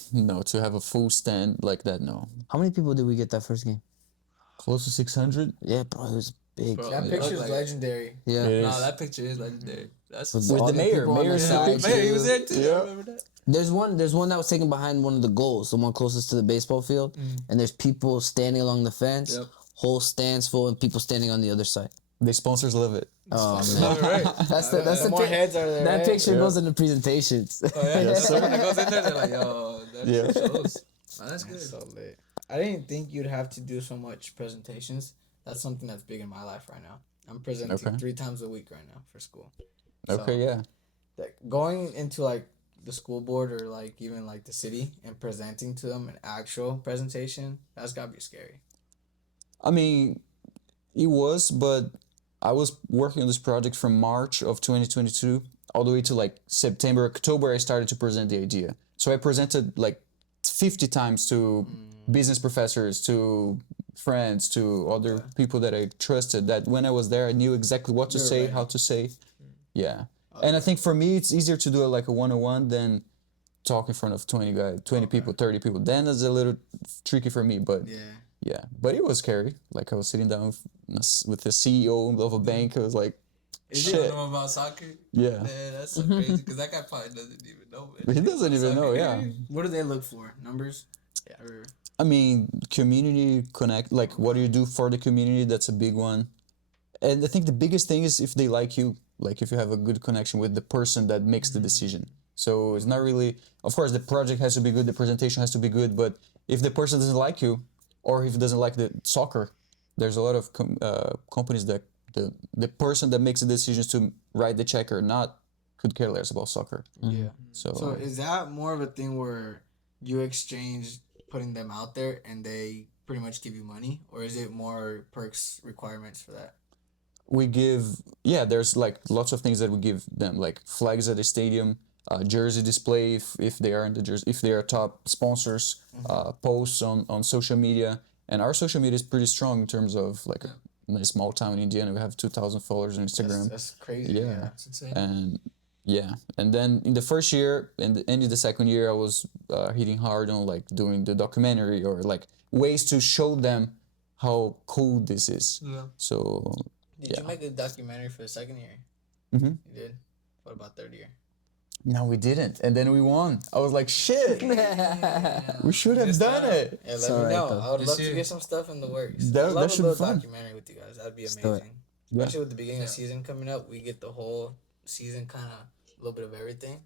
to have a full stand like that, no. how many people did we get that first game? Close to 600. Yeah, bro, it was big. Bro, That it picture looked is like- legendary. Yeah. It No, is. that picture is legendary. That's With With all the mayor, people on mayor the side. Man, he was there too. Yeah. I remember that. There's one that was taken behind one of the goals, the one closest to the baseball field, and there's people standing along the fence, Yep. whole stands full, and people standing on the other side. The sponsors love it. Oh No, man, right. that's the more heads are there. that right? picture Yeah. goes in the presentations. Oh, yeah, Yes, that's sir. when it goes in there. They're like, yo, that Yeah. shows. Man, that's good. That's so lit. I didn't think you'd have to do so much presentations. That's something that's big in my life right now. I'm presenting Okay. 3 times a week right now for school. So, Okay, yeah. like, going into like the school board or like even like the city and presenting to them an actual presentation, that's gotta be scary. I mean, it was, but I was working on this project from March of 2022 all the way to like September, October. I started to present the idea. So I presented like 50 times to business professors, to friends, to other people that I trusted. That when I was there, I knew exactly what to You're say, ready. how to say. Yeah. And I think for me, it's easier to do it like a one-on-one than talk in front of 20 guys, 20 people, 30 people. Then it's a little tricky for me, but yeah. But it was scary. Like I was sitting down with the CEO of a bank. I was like, Is you shit. don't know about soccer? Yeah. Man, that's so crazy because that guy probably doesn't even know. Man. He doesn't even know, yeah. What do they look for? Numbers? Yeah. Or, I mean, community connect, like what do you do for the community? That's a big one. And I think the biggest thing is if they like you, like if you have a good connection with the person that makes the decision. So it's not really, of course, the project has to be good, the presentation has to be good, but if the person doesn't like you, or if he doesn't like the soccer, there's a lot of companies that the person that makes the decisions to write the check or not could care less about soccer. yeah. So, So is that more of a thing where you exchange putting them out there and they pretty much give you money, or is it more perks requirements for that? we give, there's like lots of things that we give them, like flags at the stadium, jersey display if they are in the jersey, if they are top sponsors, posts on social media. And our social media is pretty strong in terms of like in a small town in Indiana, we have 2,000 followers on Instagram. That's crazy. Yeah. It's insane. And then in the first year and in the second year, I was hitting hard on like doing the documentary or like ways to show them how cool this is. Yeah. So Did you make a documentary for the second year? Mhm. You did. What about third year? no, we didn't, and then we won. I was like, shit, we should have done it. Yeah, let It's me alright, know. though. I would This love to year. get some stuff in the works. That- I'd love that a should be little fun. documentary with you guys. That'd be Let's do it. amazing. Yeah. Especially with the beginning of Yeah. season coming up, we get the whole season kind of a little bit of everything.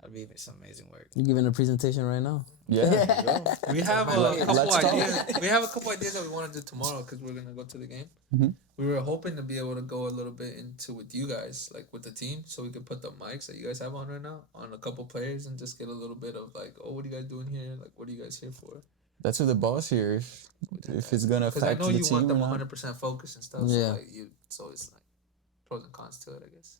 That'd be some amazing work. You giving a presentation right now? Yeah, We have a Let's couple talk. ideas. We have a couple ideas that we want to do tomorrow because we're gonna go to the game. Mhm. We were hoping to be able to go a little bit into with you guys, like with the team, so we could put the mics that you guys have on right now on a couple players and just get a little bit of like, oh, what are you guys doing here? Like, what are you guys here for? that's who the boss here. If it's gonna Because I affect know the you team want or them not. 100% focused and stuff. Yeah. So like it's always like pros and cons to it, I guess.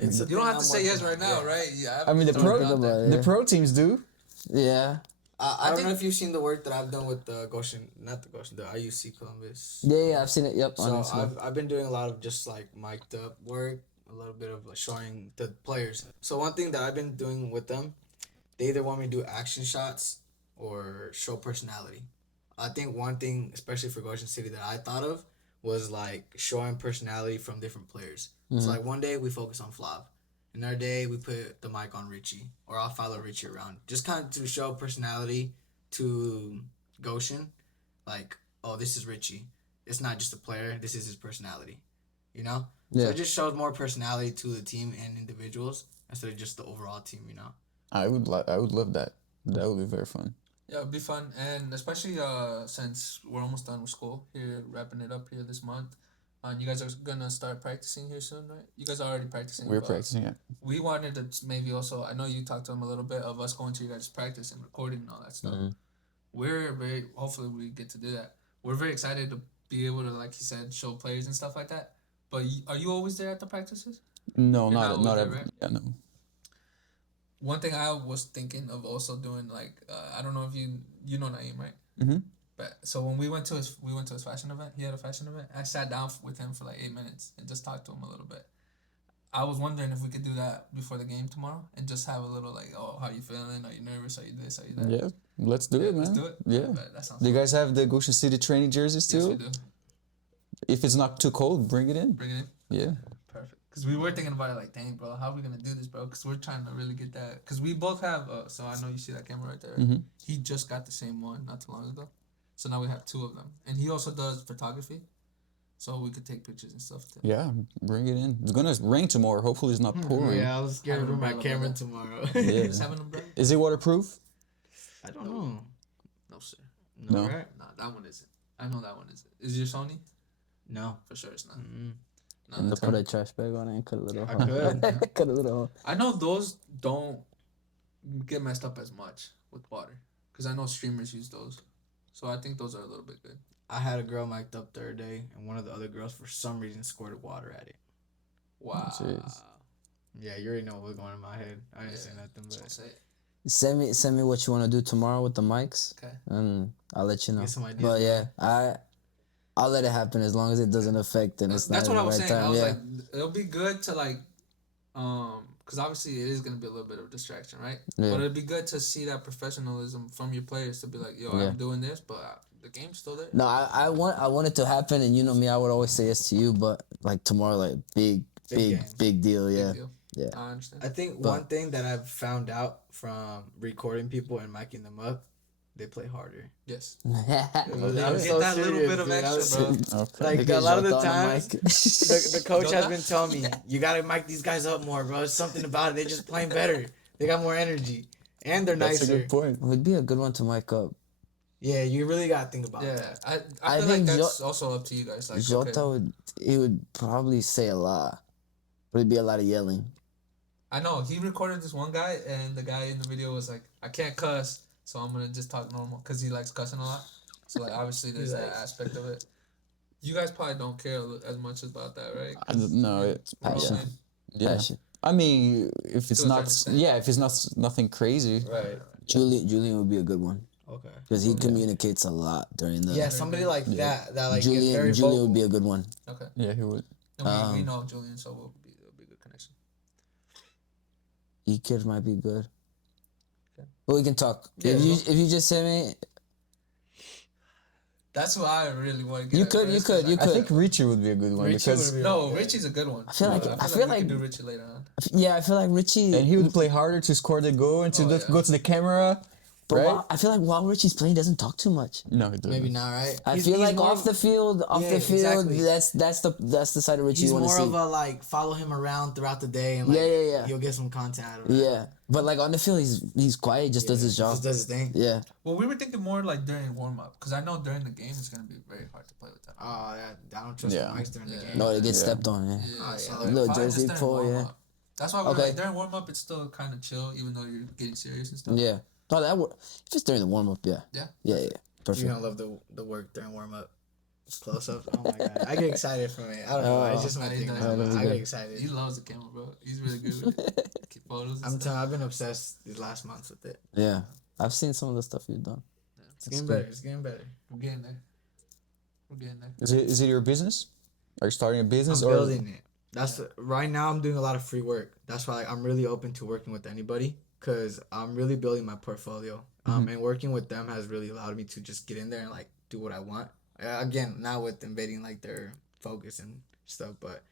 It's a You don't have thing to I'm say yes working right on, now, yeah. right? Yeah. I mean, the thrown pro- it out there. The pro teams do. Yeah. I don't think- know if you've seen the work that I've done with the IUC Columbus. Yeah, I've seen it. Yep. So on Instagram. I've been doing a lot of just like mic'd up work, a little bit of like showing the players. So one thing that I've been doing with them, they either want me to do action shots or show personality. I think one thing, especially for Goshen City, that I thought of was like showing personality from different players. So like one day we focus on Flav. Another day we put the mic on Richie, or I'll follow Richie around, just kind of to show personality to Goshen, like oh, this is Richie. It's not just a player. This is his personality. You know. Yeah. So it just shows more personality to the team and individuals instead of just the overall team. You know. I would love that. That would be very fun. Yeah, it'd be fun, and especially since we're almost done with school here, wrapping it up here this month. And you guys are gonna start practicing here soon, right? You guys are already practicing. We're but practicing it. We wanted to maybe also. I know you talked to them a little bit of us going to you guys' practice and recording and all that stuff. We're very hopefully we get to do that. We're very excited to be able to, like you said, show players and stuff like that. But are you always there at the practices? No, You're not there, every. right? Yeah, no. One thing I was thinking of also doing, like, I don't know if you know Naeem, right? Mm-hmm. But so when we went to his fashion event, he had a fashion event. I sat down with him for like 8 minutes and just talked to him a little bit. I was wondering if we could do that before the game tomorrow and just have a little like, oh, how you feeling? Are you nervous? Are you this? Are you that? Yeah, let's do it, man. Let's do it. Yeah. That sounds Do you fun. guys have the Goshen City training jerseys too? Yes, we do. If it's not too cold, bring it in. Bring it in. Yeah. Perfect. Because we were thinking about it like, dang, bro, how are we going to do this, bro? Because we're trying to really get that. Because we both have, so I know you see that camera right there. Mm-hmm. He just got the same one not too long ago. So now we have two of them. And he also does photography. So we could take pictures and stuff too. Yeah, bring it in. It's gonna rain tomorrow. Hopefully, it's not pouring. Yeah, I was scared Have of an my umbrella, camera brother. tomorrow. Yeah. Just have an umbrella? Is it waterproof? I don't know. No, sir. No. Right? No, that one isn't. I know that one isn't. Is your Sony? No. For sure it's not. Mm-mm. No, And that's put a trash bag on it and cut a little I hole. could. Cut a little hole. I know those don't get messed up as much with water. Because I know streamers use those. So I think those are a little bit good. I had a girl mic'd up the other day, and one of the other girls, for some reason, squirted water at it. Wow. Jeez. Yeah, you already know what was going in my head. I didn't say Yeah. nothing, Don't but say it. Send me what you want to do tomorrow with the mics, Okay. and I'll let you know. get some ideas. But yeah, I'll let it happen as long as it doesn't affect and it's That's not what I at the was right saying. time. I was Yeah. like, it'll be good to like, because obviously it is gonna be a little bit of a distraction, right? Yeah. But it'd be good to see that professionalism from your players to be like, yo, Yeah. I'm doing this, but the game's still there. No, I want it to happen, and you know me, I would always say yes to you, but like tomorrow, like big games. deal, yeah. Big deal. Yeah. I understand. I think But- one thing that I've found out from recording people and micing them up, they play harder. Yes. I'm Get so that little serious, bit of dude. I'm extra, so- bro. Okay. Like a lot of the times, the the coach has Jota? been telling me, you gotta mic these guys up more, bro. It's something about it. They're just playing better. They got more energy, and they're That's a nicer. good point. would be a good one to mic up. Yeah, you really gotta think about Yeah, that. I I feel like think that's also up to you guys. Like, Jota okay, would probably say a lot, but it'd be a lot of yelling. I know he recorded this one guy, and the guy in the video was like, "I can't cuss, so I'm gonna just talk normal," because he likes cussing a lot. So like, obviously, there's that aspect of it. You guys probably don't care as much about that, right? I don't know. It's Passion. rolling. Yeah. Passion. I mean, if it's To a not, certain extent. yeah, if it's not nothing crazy. Right. Julian would be a good one Okay. because he communicates a lot during the. Yeah, somebody like that like is Julian very Julian vocal. would be a good one. Okay, Yeah, he would. and we know Julian, so it'll be a good connection. E-Kid might be good. Okay. But we can talk. Yeah, if you just send me, That's what I really want to get. You at could, first, you could, 'cause you I could. think Richie would be a good one Richie because would be- No, Richie's a good one. I feel like- I I feel feel like we like- can do Richie later on. yeah, I feel like Richie. and he would play harder to score the goal and to Oh, yeah. go to the camera, But right? I feel like while Richie's playing, he doesn't talk too much. No, he doesn't. Maybe not, right? I He's- feel he's like more off the field, Yeah, exactly. that's the side of Richie He's you want to more see. of a like follow him around throughout the day and like Yeah. you'll get some content out of it. Yeah, but like on the field, he's quiet, he just does his job. Just does his thing. Yeah, Well, we were thinking more like during warm up, because I know during the game it's gonna be very hard to play with that. Oh, yeah, I don't trust Yeah. the mics during the Yeah. game. no, they get Yeah. stepped on. Yeah, Yeah, Oh, so yeah. like, Little probably just jersey during pull, warm yeah. up. That's why we're Okay. like during warm up it's still kind of chill, even though you're getting serious and stuff. yeah. No, if it's during the warm up, yeah, Yeah. yeah, perfect. You're gonna love the work during warm up. Close ups. Oh my god. I get excited from it. I don't know. It's just my Oh, thing. he now, does. but That's I good. get excited. He loves the camera, bro. He's really good with it. Keep photos. And I'm stuff. telling I've been obsessed these last months with it. Yeah, I've seen some of the stuff you've done. It's getting better. It's getting better. We're getting there. We're getting there. Is it your business? Are you starting a business I'm or building it. Right now I'm doing a lot of free work. That's why I'm really open to working with anybody because I'm really building my portfolio. And working with them has really allowed me to just get in there and like do what I want. Again, not with invading like their focus and stuff, but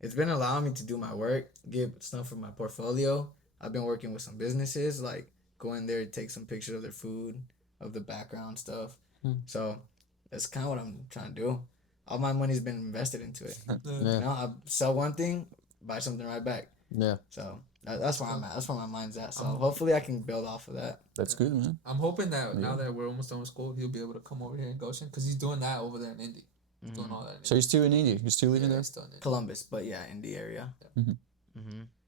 it's been allowing me to do my work, get stuff from my portfolio. I've been working with some businesses, like go in there, take some pictures of their food, of the background stuff. So That's kind of what I'm trying to do. All my money's been invested into it. Yeah. You know, I sell one thing, buy something right back. Yeah. So that's where I'm at. That's where my mind's at. So hopefully I can build off of that. That's good, man. I'm hoping that now that we're almost done with school, he'll be able to come over here in Goshen because he's doing that over there in Indy. He's doing all that. So you're still in India? You're still living there? He's still in Indy. Columbus, but yeah, in the area.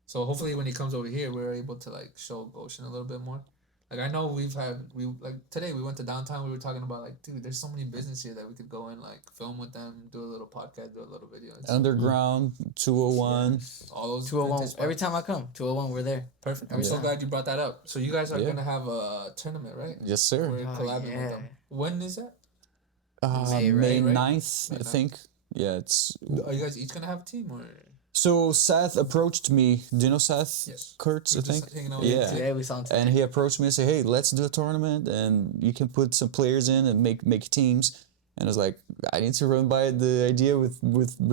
So hopefully when he comes over here, we're able to like show Goshen a little bit more. Like I know we today we went to downtown. We were talking about like, dude, there's so many business here that we could go and like film with them, do a little podcast, do a little video. Underground, 201. All those 201. vintage Every spots. time I come, 201, we're there. Perfect. I'm so glad you brought that up. So you guys are gonna have a tournament, right? Yes, sir. We're collabing with them. When is that? May, May right? 9th, I think. Yeah, it's... Are you guys each gonna have a team or? So Seth approached me. Do you know Seth? Yes. Kurtz, We're I think. just hanging out Yeah. Today we saw him today. And he approached me and said, "Hey, let's do a tournament, and you can put some players in and make teams." And I was like, "I need to run by the idea with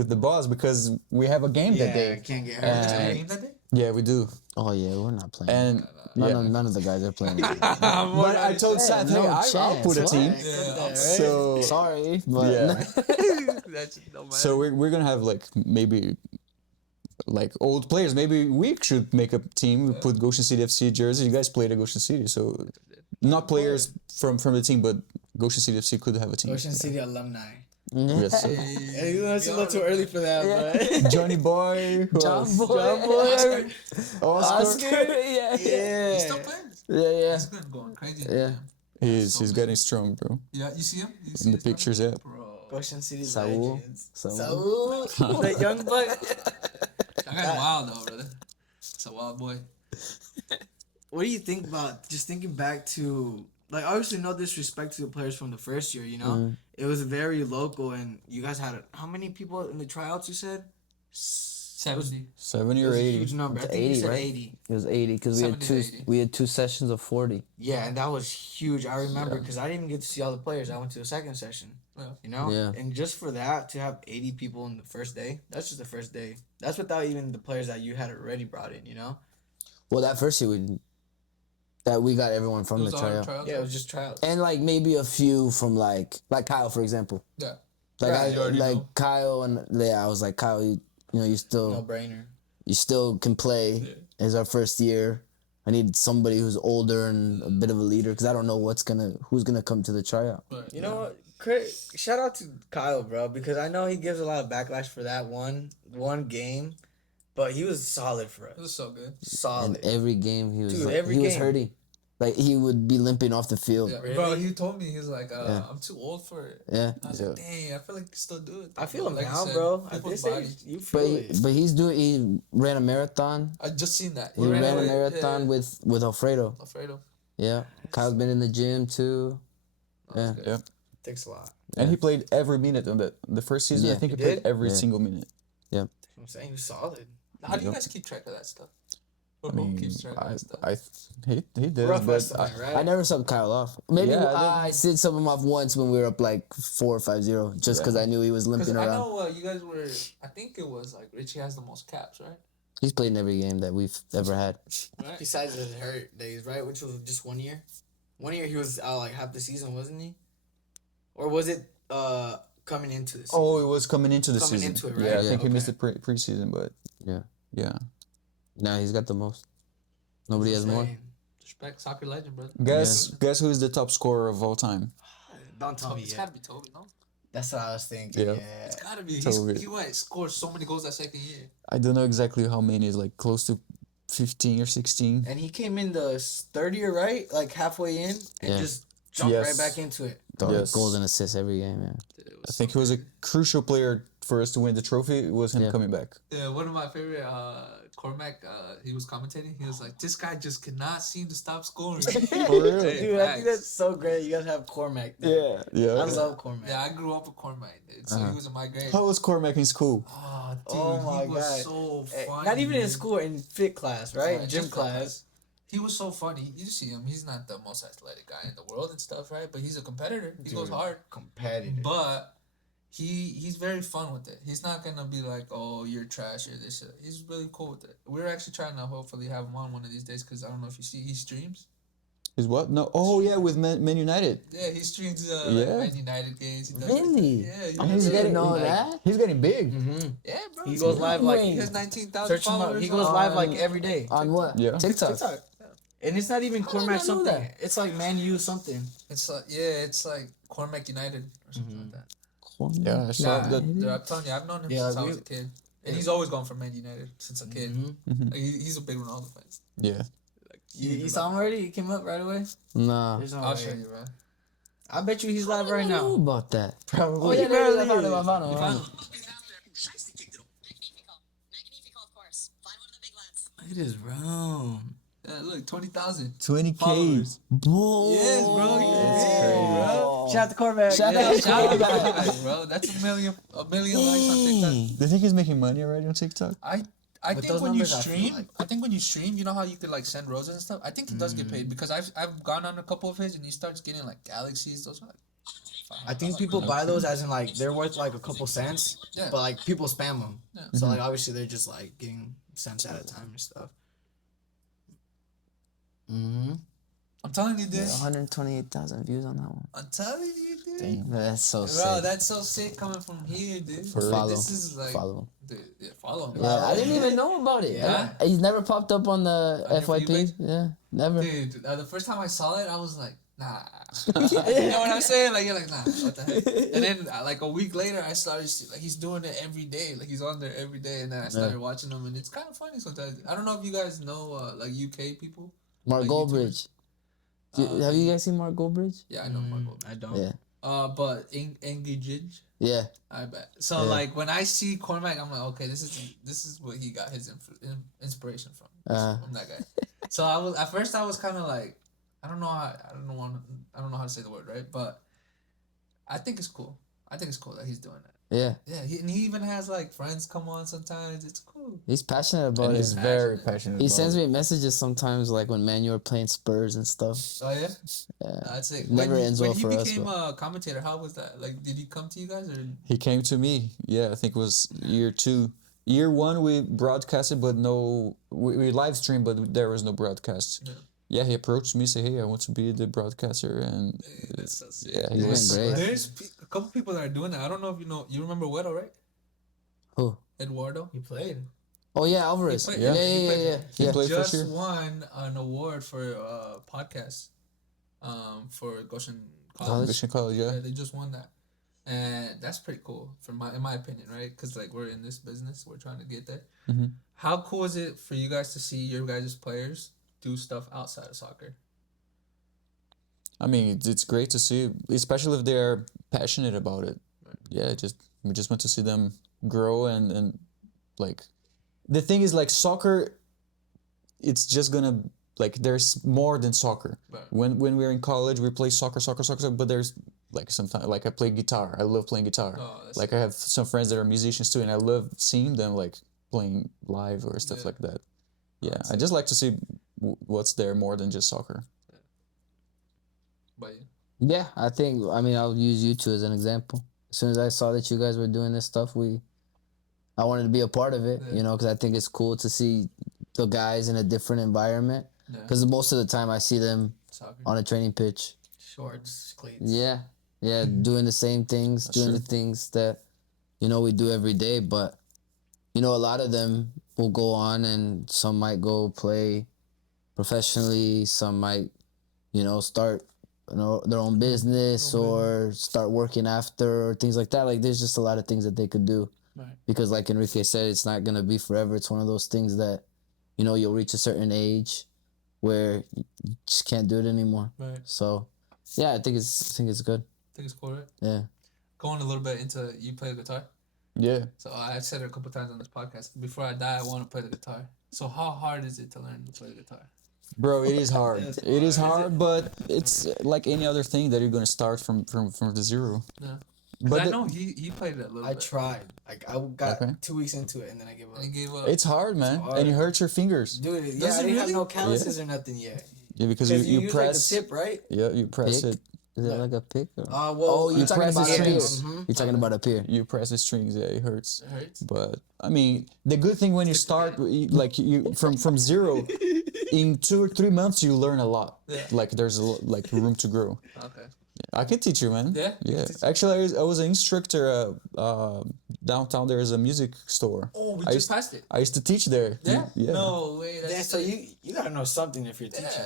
the boss because we have a game that I day." can't get Is there a hurt. game that day? Yeah, we do. Oh yeah, we're not playing. And none of the guys are playing. but I told Seth, no "Hey, I'll chance, put a what? team." Yeah. So Sorry, but yeah. That's no matter. So we're gonna have like maybe like old players. Maybe we should make a team. We put Goshen City FC jersey. You guys played at Goshen City, so not players from the team, but Goshen City FC could have a team. Ocean City alumni. Yes, sir. Hey, you know, it's a little too early for that, but Johnny Boy, who John else? Boy, Oscar. yeah, He's still playing. yeah. He's been going crazy. Yeah. He's getting strong, bro. Yeah, you see him? You see In the his brother? pictures, yeah. Bro. Ocean City Saul. legends. Saul. Saul, the young buck. That guy's wild though, brother. It's a wild boy. What do you think about just thinking back to, like, obviously no disrespect to the players from the first year, you know? It was very local, and you guys had how many people in the tryouts? You said 70. 70 it or was a 80. huge number. I It's think you 80, said right? 80. It was 80 because 70 to 80. we had two sessions of 40. Yeah, and that was huge. I remember because I didn't even get to see all the players. I went to the second session. Yeah. You know? Yeah. And just for that, to have 80 people in the first day, that's just the first day. That's without even the players that you had already brought in, you know? Well, that first year we got everyone It from the was all tryout, tryouts. Yeah, it was just tryouts. and like maybe a few from like Kyle, for example. Yeah. Like Right, you already like know. Kyle, and yeah, I was like, Kyle, you know, you No still brainer. can play. It's our first year. I need somebody who's older and a bit of a leader because I don't know who's gonna come to the tryout. You know what? Shout out to Kyle, bro, because I know he gives a lot of backlash for that one game, but he was solid for It us. was so good. Solid. And every game he was Dude, like, every he was game. hurting, like he would be limping off the field. Yeah. Yeah. Bro, he told me, he's like, I'm too old for it. I was like, dang, I feel like you still do it. I feel him Like you now, said, bro. At people's this age, bodies. you feel it. But he ran a marathon. I just seen that. He ran a away. marathon with Alfredo. Alfredo. Yeah, Kyle's been in the gym too. Yeah. Yeah. Takes a lot. And he played every minute on the first season. Yeah. I think he He played did? every Yeah. single minute. I'm saying he was solid. How do you guys keep track of that stuff? Or who keeps track of that stuff? He did, Rough but estimate, right? I never subbed Kyle off. Maybe Yeah, I did sub him off once when we were up like 4 or 5-0, just because I knew he was Because limping I around. know you guys were, I think it was like Richie has the most caps, right? He's played in every game that we've ever had. Right? Besides his hurt days, right? Which was just 1 year. 1 year he was out like half the season, wasn't he? Or was it coming into the season? Oh, it was coming into the Coming season. into it, right? Yeah, I Yeah. think he missed the Okay. preseason, but Yeah. yeah. Now he's got the most. Nobody has more. Insane. Respect, soccer legend, brother. Guess who is the top scorer of all time? Don't tell me It's yet. gotta be Toby, no? That's what I was thinking. Yeah. Yeah. It's gotta be. Toby. He went scored so many goals that second year. I don't know exactly how many. It's like close to 15 or 16. And he came in the third year, right? Like halfway in, and Yeah. just jumped Yes. right back into it. Yes. Goals and assists every game, yeah. Dude, it I was think he was a crucial player for us to win the trophy. It was him Yeah. coming back. Yeah, one of my favorite, Cormac, he was commentating. He was like, this guy just cannot seem to stop scoring. For real? Hey, Dude, I facts. think that's so great. You guys have Cormac. There. Yeah. I love Cormac. Yeah, I grew up with Cormac, dude, so he was in my grade. How was Cormac in school? Oh, dude, Oh my he was God. so Eh, funny. Not even in dude. school, in fit class, right? Yeah, Gym just class. He was so funny. You see him. He's not the most athletic guy in the world and stuff, right? But he's a competitor. He goes Dude. hard. Competitive. But he's very fun with it. He's not gonna be like, oh, you're trash or this. Shit. He's really cool with it. We're actually trying to hopefully have him on one of these days because I don't know if you see he streams. He's what? No. Oh yeah, with Man United. Yeah, he streams Yeah. Man United games. He does Really? Yeah, And he's didn't getting know like, that. He's getting big. yeah, bro. He goes live like He has 19,000 search him up. followers. He goes live like every day. On what? Yeah. TikTok. And it's not even Cormac not know something. that. It's like Man U something. It's like it's like Cormac United or something like that. Yeah, I saw Yeah, that. dude, I'm telling you, I've known him Yeah, since I was a kid, and he's always gone for Man United since a kid. Like, he's a big Ronaldo fan. Yeah. You saw him already? He came up right away? Nah. There's no I'll way. show you, bro. I bet you he's live right I know now. about that. Probably. Oh yeah, He barely I found him. I is. found him. You found him? Look at his room. Yeah, look, 20,000 20K. followers. Bro. Yes, bro. That's crazy. bro. Shout out to Cormac. Shout Yeah. out. Shout out to you guys, bro. That's a million likes on TikTok. Do you think he's making money already on TikTok? I With think those when you numbers, I feel stream, I think when you stream, you know how you could like send roses and stuff. I think he does get paid because I've gone on a couple of his and he starts getting like galaxies. Those are like. I think people buy those as in like they're worth like a couple cents, Yeah. but like people spam them. Yeah. So like obviously they're just like getting cents at a time and stuff. I'm telling you, dude. 128,000 views on that one. I'm telling you, dude. Damn. That's so Bro, sick. that's so sick coming from here, dude. Follow. This is like, Follow. dude, yeah, follow him. Yeah, I didn't even know about it. Yeah. He's never popped up on the On your For You FYP. page? Yeah, never. Dude, the first time I saw it, I was like, nah. You know what I'm saying? Like, you're like, nah, what the heck? And then, like, a week later, I started, like, he's doing it every day. Like, he's on there every day. And then I started watching him, and it's kind of funny sometimes. I don't know if you guys know, like, UK people. Mark Like Goldbridge. Have you guys seen Mark Goldbridge? Yeah, I know Mark Goldbridge. I don't. Yeah. But Engage, Yeah. I bet. So, like, when I see Cormac, I'm like, okay, this is what he got his inspiration from. From that guy. So, at first I was kind of like, I don't know how to say the word, right? But I think it's cool. I think it's cool that he's doing that. Yeah. Yeah, and he even has like friends come on sometimes. It's cool. He's passionate about And it. he's very passionate. He about sends it. me messages sometimes, like when Man U are playing Spurs and stuff. Oh yeah, Yeah. that's it. Never ends well when for he us, became but- a commentator, how was that? Like, did he come to you guys or? He came to me. Yeah, I think it was year 2. Year 1 we broadcasted, but we live streamed, but there was no broadcast. Yeah, he approached me, said, "Hey, I want to be the broadcaster," and That's so sick. yeah, he He's was. been great. There's a couple people that are doing that. I don't know if you know. You remember Wedo, right? Who? Eduardo. He played. Oh yeah, Alvarez. He Yeah, played- yeah, he yeah, played- yeah. He Yeah. played for Just sure. won an award for podcast, for Goshen College? College. Goshen College, yeah. Yeah, they just won that, and that's pretty cool in my opinion, right? Because like we're in this business, we're trying to get there. Mhm. How cool is it for you guys to see your guys' players do stuff outside of soccer? I mean, it's great to see, especially if they're passionate about it. Yeah, we just want to see them grow and like, the thing is like soccer, it's just gonna like there's more than soccer. Right. When we're in college, we play soccer, but there's like sometimes like I play guitar. I love playing guitar. Oh, that's Like I have some friends that are musicians too, and I love seeing them like playing live or stuff Yeah. like that. Yeah, I just like to see what's there more than just soccer. But Yeah, I mean, I'll use you two as an example. As soon as I saw that you guys were doing this stuff, I wanted to be a part of it, Yeah. you know, because I think it's cool to see the guys in a different environment. yeah, Because most of the time I see them soccer. on a training pitch. Shorts, cleats. Yeah, yeah, doing the same things, doing the things that, you know, we do every day. But, you know, a lot of them will go on and some might go play professionally. Some might, you know, start, you know, their own business or start working after or things like that. Like, there's just a lot of things that they could do. Right. Because like Henrique said, it's not going to be forever. It's one of those things that, you know, you'll reach a certain age where you just can't do it anymore. Right. So, yeah, I think it's good. I think it's cool, right? Yeah. Going a little bit into you play the guitar. Yeah. So I said it a couple times on this podcast. Before I die, I want to play the guitar. So how hard is it to learn to play the guitar? Bro, it is hard. It's It is hard, but it's like any other thing that you're gonna start from the zero. Yeah. But I know he played it a little I bit. tried. Like I got Okay. 2 weeks into it and then I gave up. And he gave up. it's hard, man, hard. and it hurts your fingers. Dude, yeah, Does I it didn't have really? no calluses or nothing yet. Yeah, because Because you you use press. like the tip, right? Yeah, you press Pick? it. Is it like a pick? Or? Well, Oh, you're you talking press the about up here. strings. You're talking about up here. You press the strings, yeah, it hurts. It hurts. But I mean, the good thing when you start, like you from zero, in 2 or 3 months you learn a lot. Yeah. Like there's like room to grow. Okay. I can teach you, man. Yeah? You Yeah. can teach Actually, I was an instructor. Downtown there is a music store. Oh, we I just used, passed it. I used to teach there. Yeah? Yeah. No way. Yeah, so you gotta know something if you're teaching,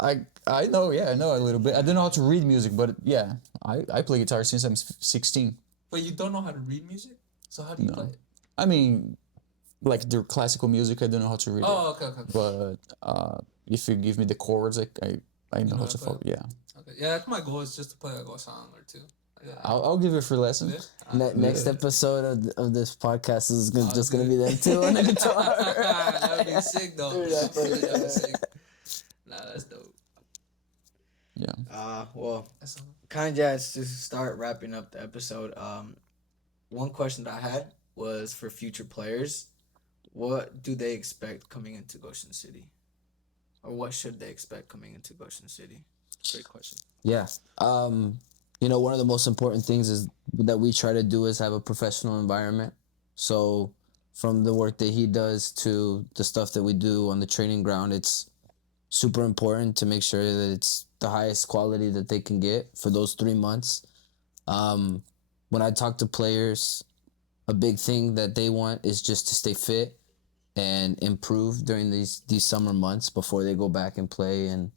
right? I know. Yeah, I know a little bit. I don't know how to read music, but yeah, I play guitar since I'm 16. But you don't know how to read music? So how do you play it? I mean, like the classical music, I don't know how to read it. Oh, okay. But if you give me the chords, I know how to follow. Yeah. Okay. Yeah, that's my goal, is just to play like a song or two. Yeah. I'll give you a free lesson. Next episode of this podcast is just gonna be them two on the guitar. That would be sick, though. That would be sick. Nah, that's dope. Yeah. Well, That's all. kind of just to start wrapping up the episode. One question that I had was for future players. What do they expect coming into Goshen City? Or what should they expect coming into Goshen City? Great question. Yeah. One of the most important things is that we try to do is have a professional environment. So from the work that he does to the stuff that we do on the training ground, it's super important to make sure that it's the highest quality that they can get for those 3 months. When I talk to players, a big thing that they want is just to stay fit and improve during these summer months before they go back and play in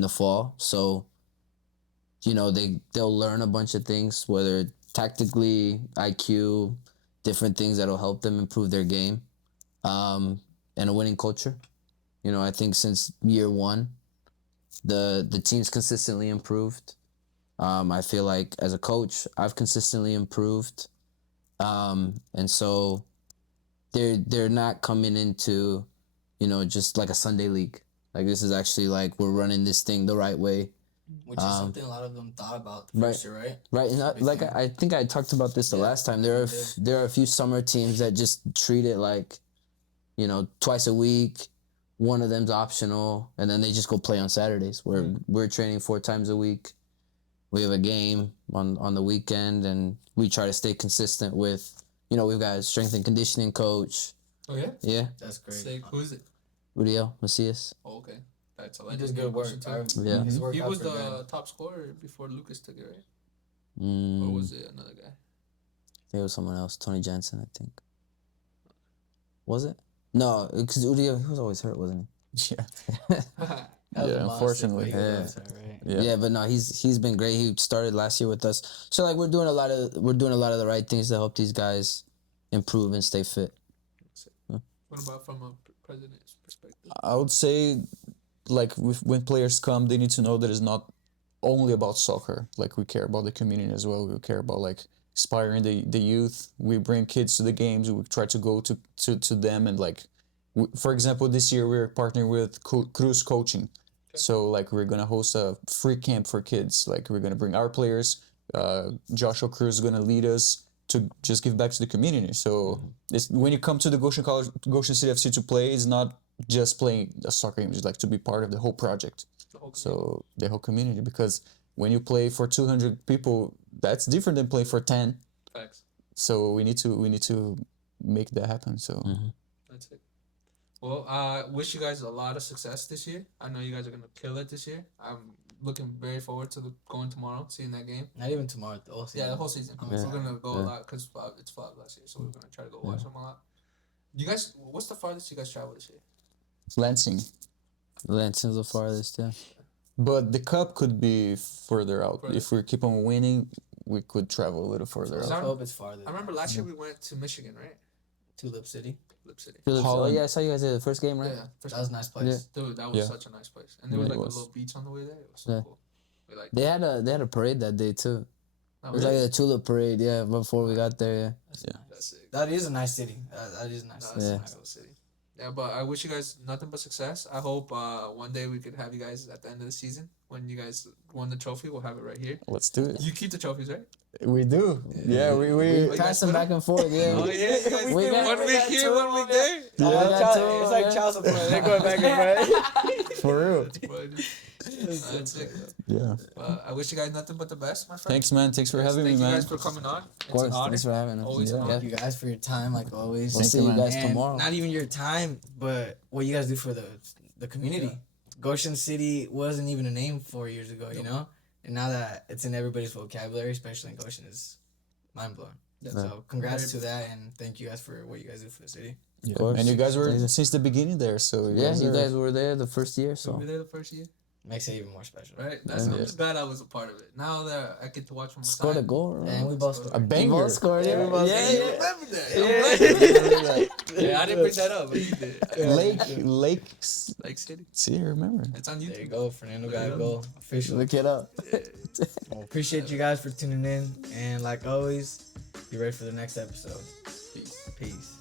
the fall. So, they'll learn a bunch of things, whether tactically, IQ, different things that'll help them improve their game, and a winning culture. I think since year one, the team's consistently improved. I feel like as a coach, I've consistently improved. And so they're not coming into, just like a Sunday league. Like, this is actually like, we're running this thing the right way. Which is something a lot of them thought about the Right. first year, right? Right. And I think I talked about this the last time. There are a few summer teams that just treat it like, twice a week. One of them's optional, and then they just go play on Saturdays. We're training 4 times a week. We have a game on the weekend, and we try to stay consistent with, we've got a strength and conditioning coach. Oh, yeah? Yeah. That's great. Sick. Who is it? Uriel Macias. Oh, okay. That's all. He does good work. Yeah. His He workouts was are the good. top scorer before Lucas took it, right? Mm, Or was it another guy? it was someone else. Tony Jansen, I think. Was it? No, because Uriel, he was always hurt, wasn't Yeah. That was Yeah, a monster, unfortunately. but he Yeah. was alright. he? Yeah. Yeah, but no, he's been great. He started last year with us. So like we're doing a lot of the right things to help these guys improve and stay fit. What about from a president's perspective? I would say, like, when players come, they need to know that it's not only about soccer. Like, we care about the community as well. We care about, like, inspiring the youth. We bring kids to the games. We try to go to them. And, like, for example, this year we're partnering with Cruz Coaching. So, like, we're going to host a free camp for kids. Like, we're going to bring our players. Joshua Cruz is going to lead us to just give back to the community. So, it's, when you come to the Goshen City FC to play, it's not just playing a soccer game. It's like to be part of the whole project. The whole So the whole community, because when you play for 200 people, that's different than playing for 10. facts. So we need to make that happen. So That's it. Well, I wish you guys a lot of success this year. I know you guys are gonna kill it this year. I'm looking very forward to going tomorrow, seeing that game. Not even tomorrow. The whole season. Yeah, the whole season. I'm We're excited. gonna go a lot because it's flopped last year, so we're gonna try to go watch them a lot. You guys, what's the farthest you guys travel this year? Lansing, Lansing's the farthest, yeah. but the cup could be further out. Further. If we keep on winning, we could travel a little further Is out. I hope it's farther. I remember last year we went to Michigan, right? Tulip City. Lip City. Oh Holland. yeah, I saw you guys at the first game, right? Yeah, first That was a nice place. dude, that was Yeah. such a nice place, and there was Yeah, like it a was. little beach on the way there. It was so Yeah. cool. We like. They had a parade that day too. Oh, It was really? like a tulip parade, yeah, before we got there, That's sick. That is a nice city. That is a nice. That's city. a nice little city. Yeah, but I wish you guys nothing but success. I hope one day we could have you guys at the end of the season when you guys won the trophy. We'll have it right here. Let's do it. You keep the trophies, right? We do. Yeah, we you Pass guys them split back and forth, yeah. Oh yeah, you guys We got- one we week got here, two one week there. Yeah, we got two, It's like yeah. child support. They're going back and forth. For real. But That's it. Yeah. I wish you guys nothing but the best, my friend. Thanks, man. Thanks for having me, Thank you man. guys for coming on. Of course, thanks for having us. Always an honor. Thank you guys for your time, like always. We'll Thank see you, you man. guys And tomorrow. not even your time, but what you guys do for the community. Goshen City wasn't even a name 4 years ago, you know? And now that it's in everybody's vocabulary, especially in Goshen, is mind-blowing. So congrats to that, and thank you guys for what you guys do for the city. Yeah. course. And you guys were Amazing. since the beginning there, so Yeah, you are- guys were there the first year, We so were there the first year, Makes it even more special. right? I'm just glad I was a part of it. Now that I get to watch from the scored a side. goal. Right? And we both a scored. You banger. both scored. Yeah, both yeah, scored. You yeah. remember that? Yeah. Yeah, I didn't bring that up, but you did. Lakes. Like City. See, I remember. It's on There you YouTube. go. Fernando got a goal. Official. Look it up. Well, appreciate you guys for tuning in. And like always, be ready for the next episode. Peace. Peace.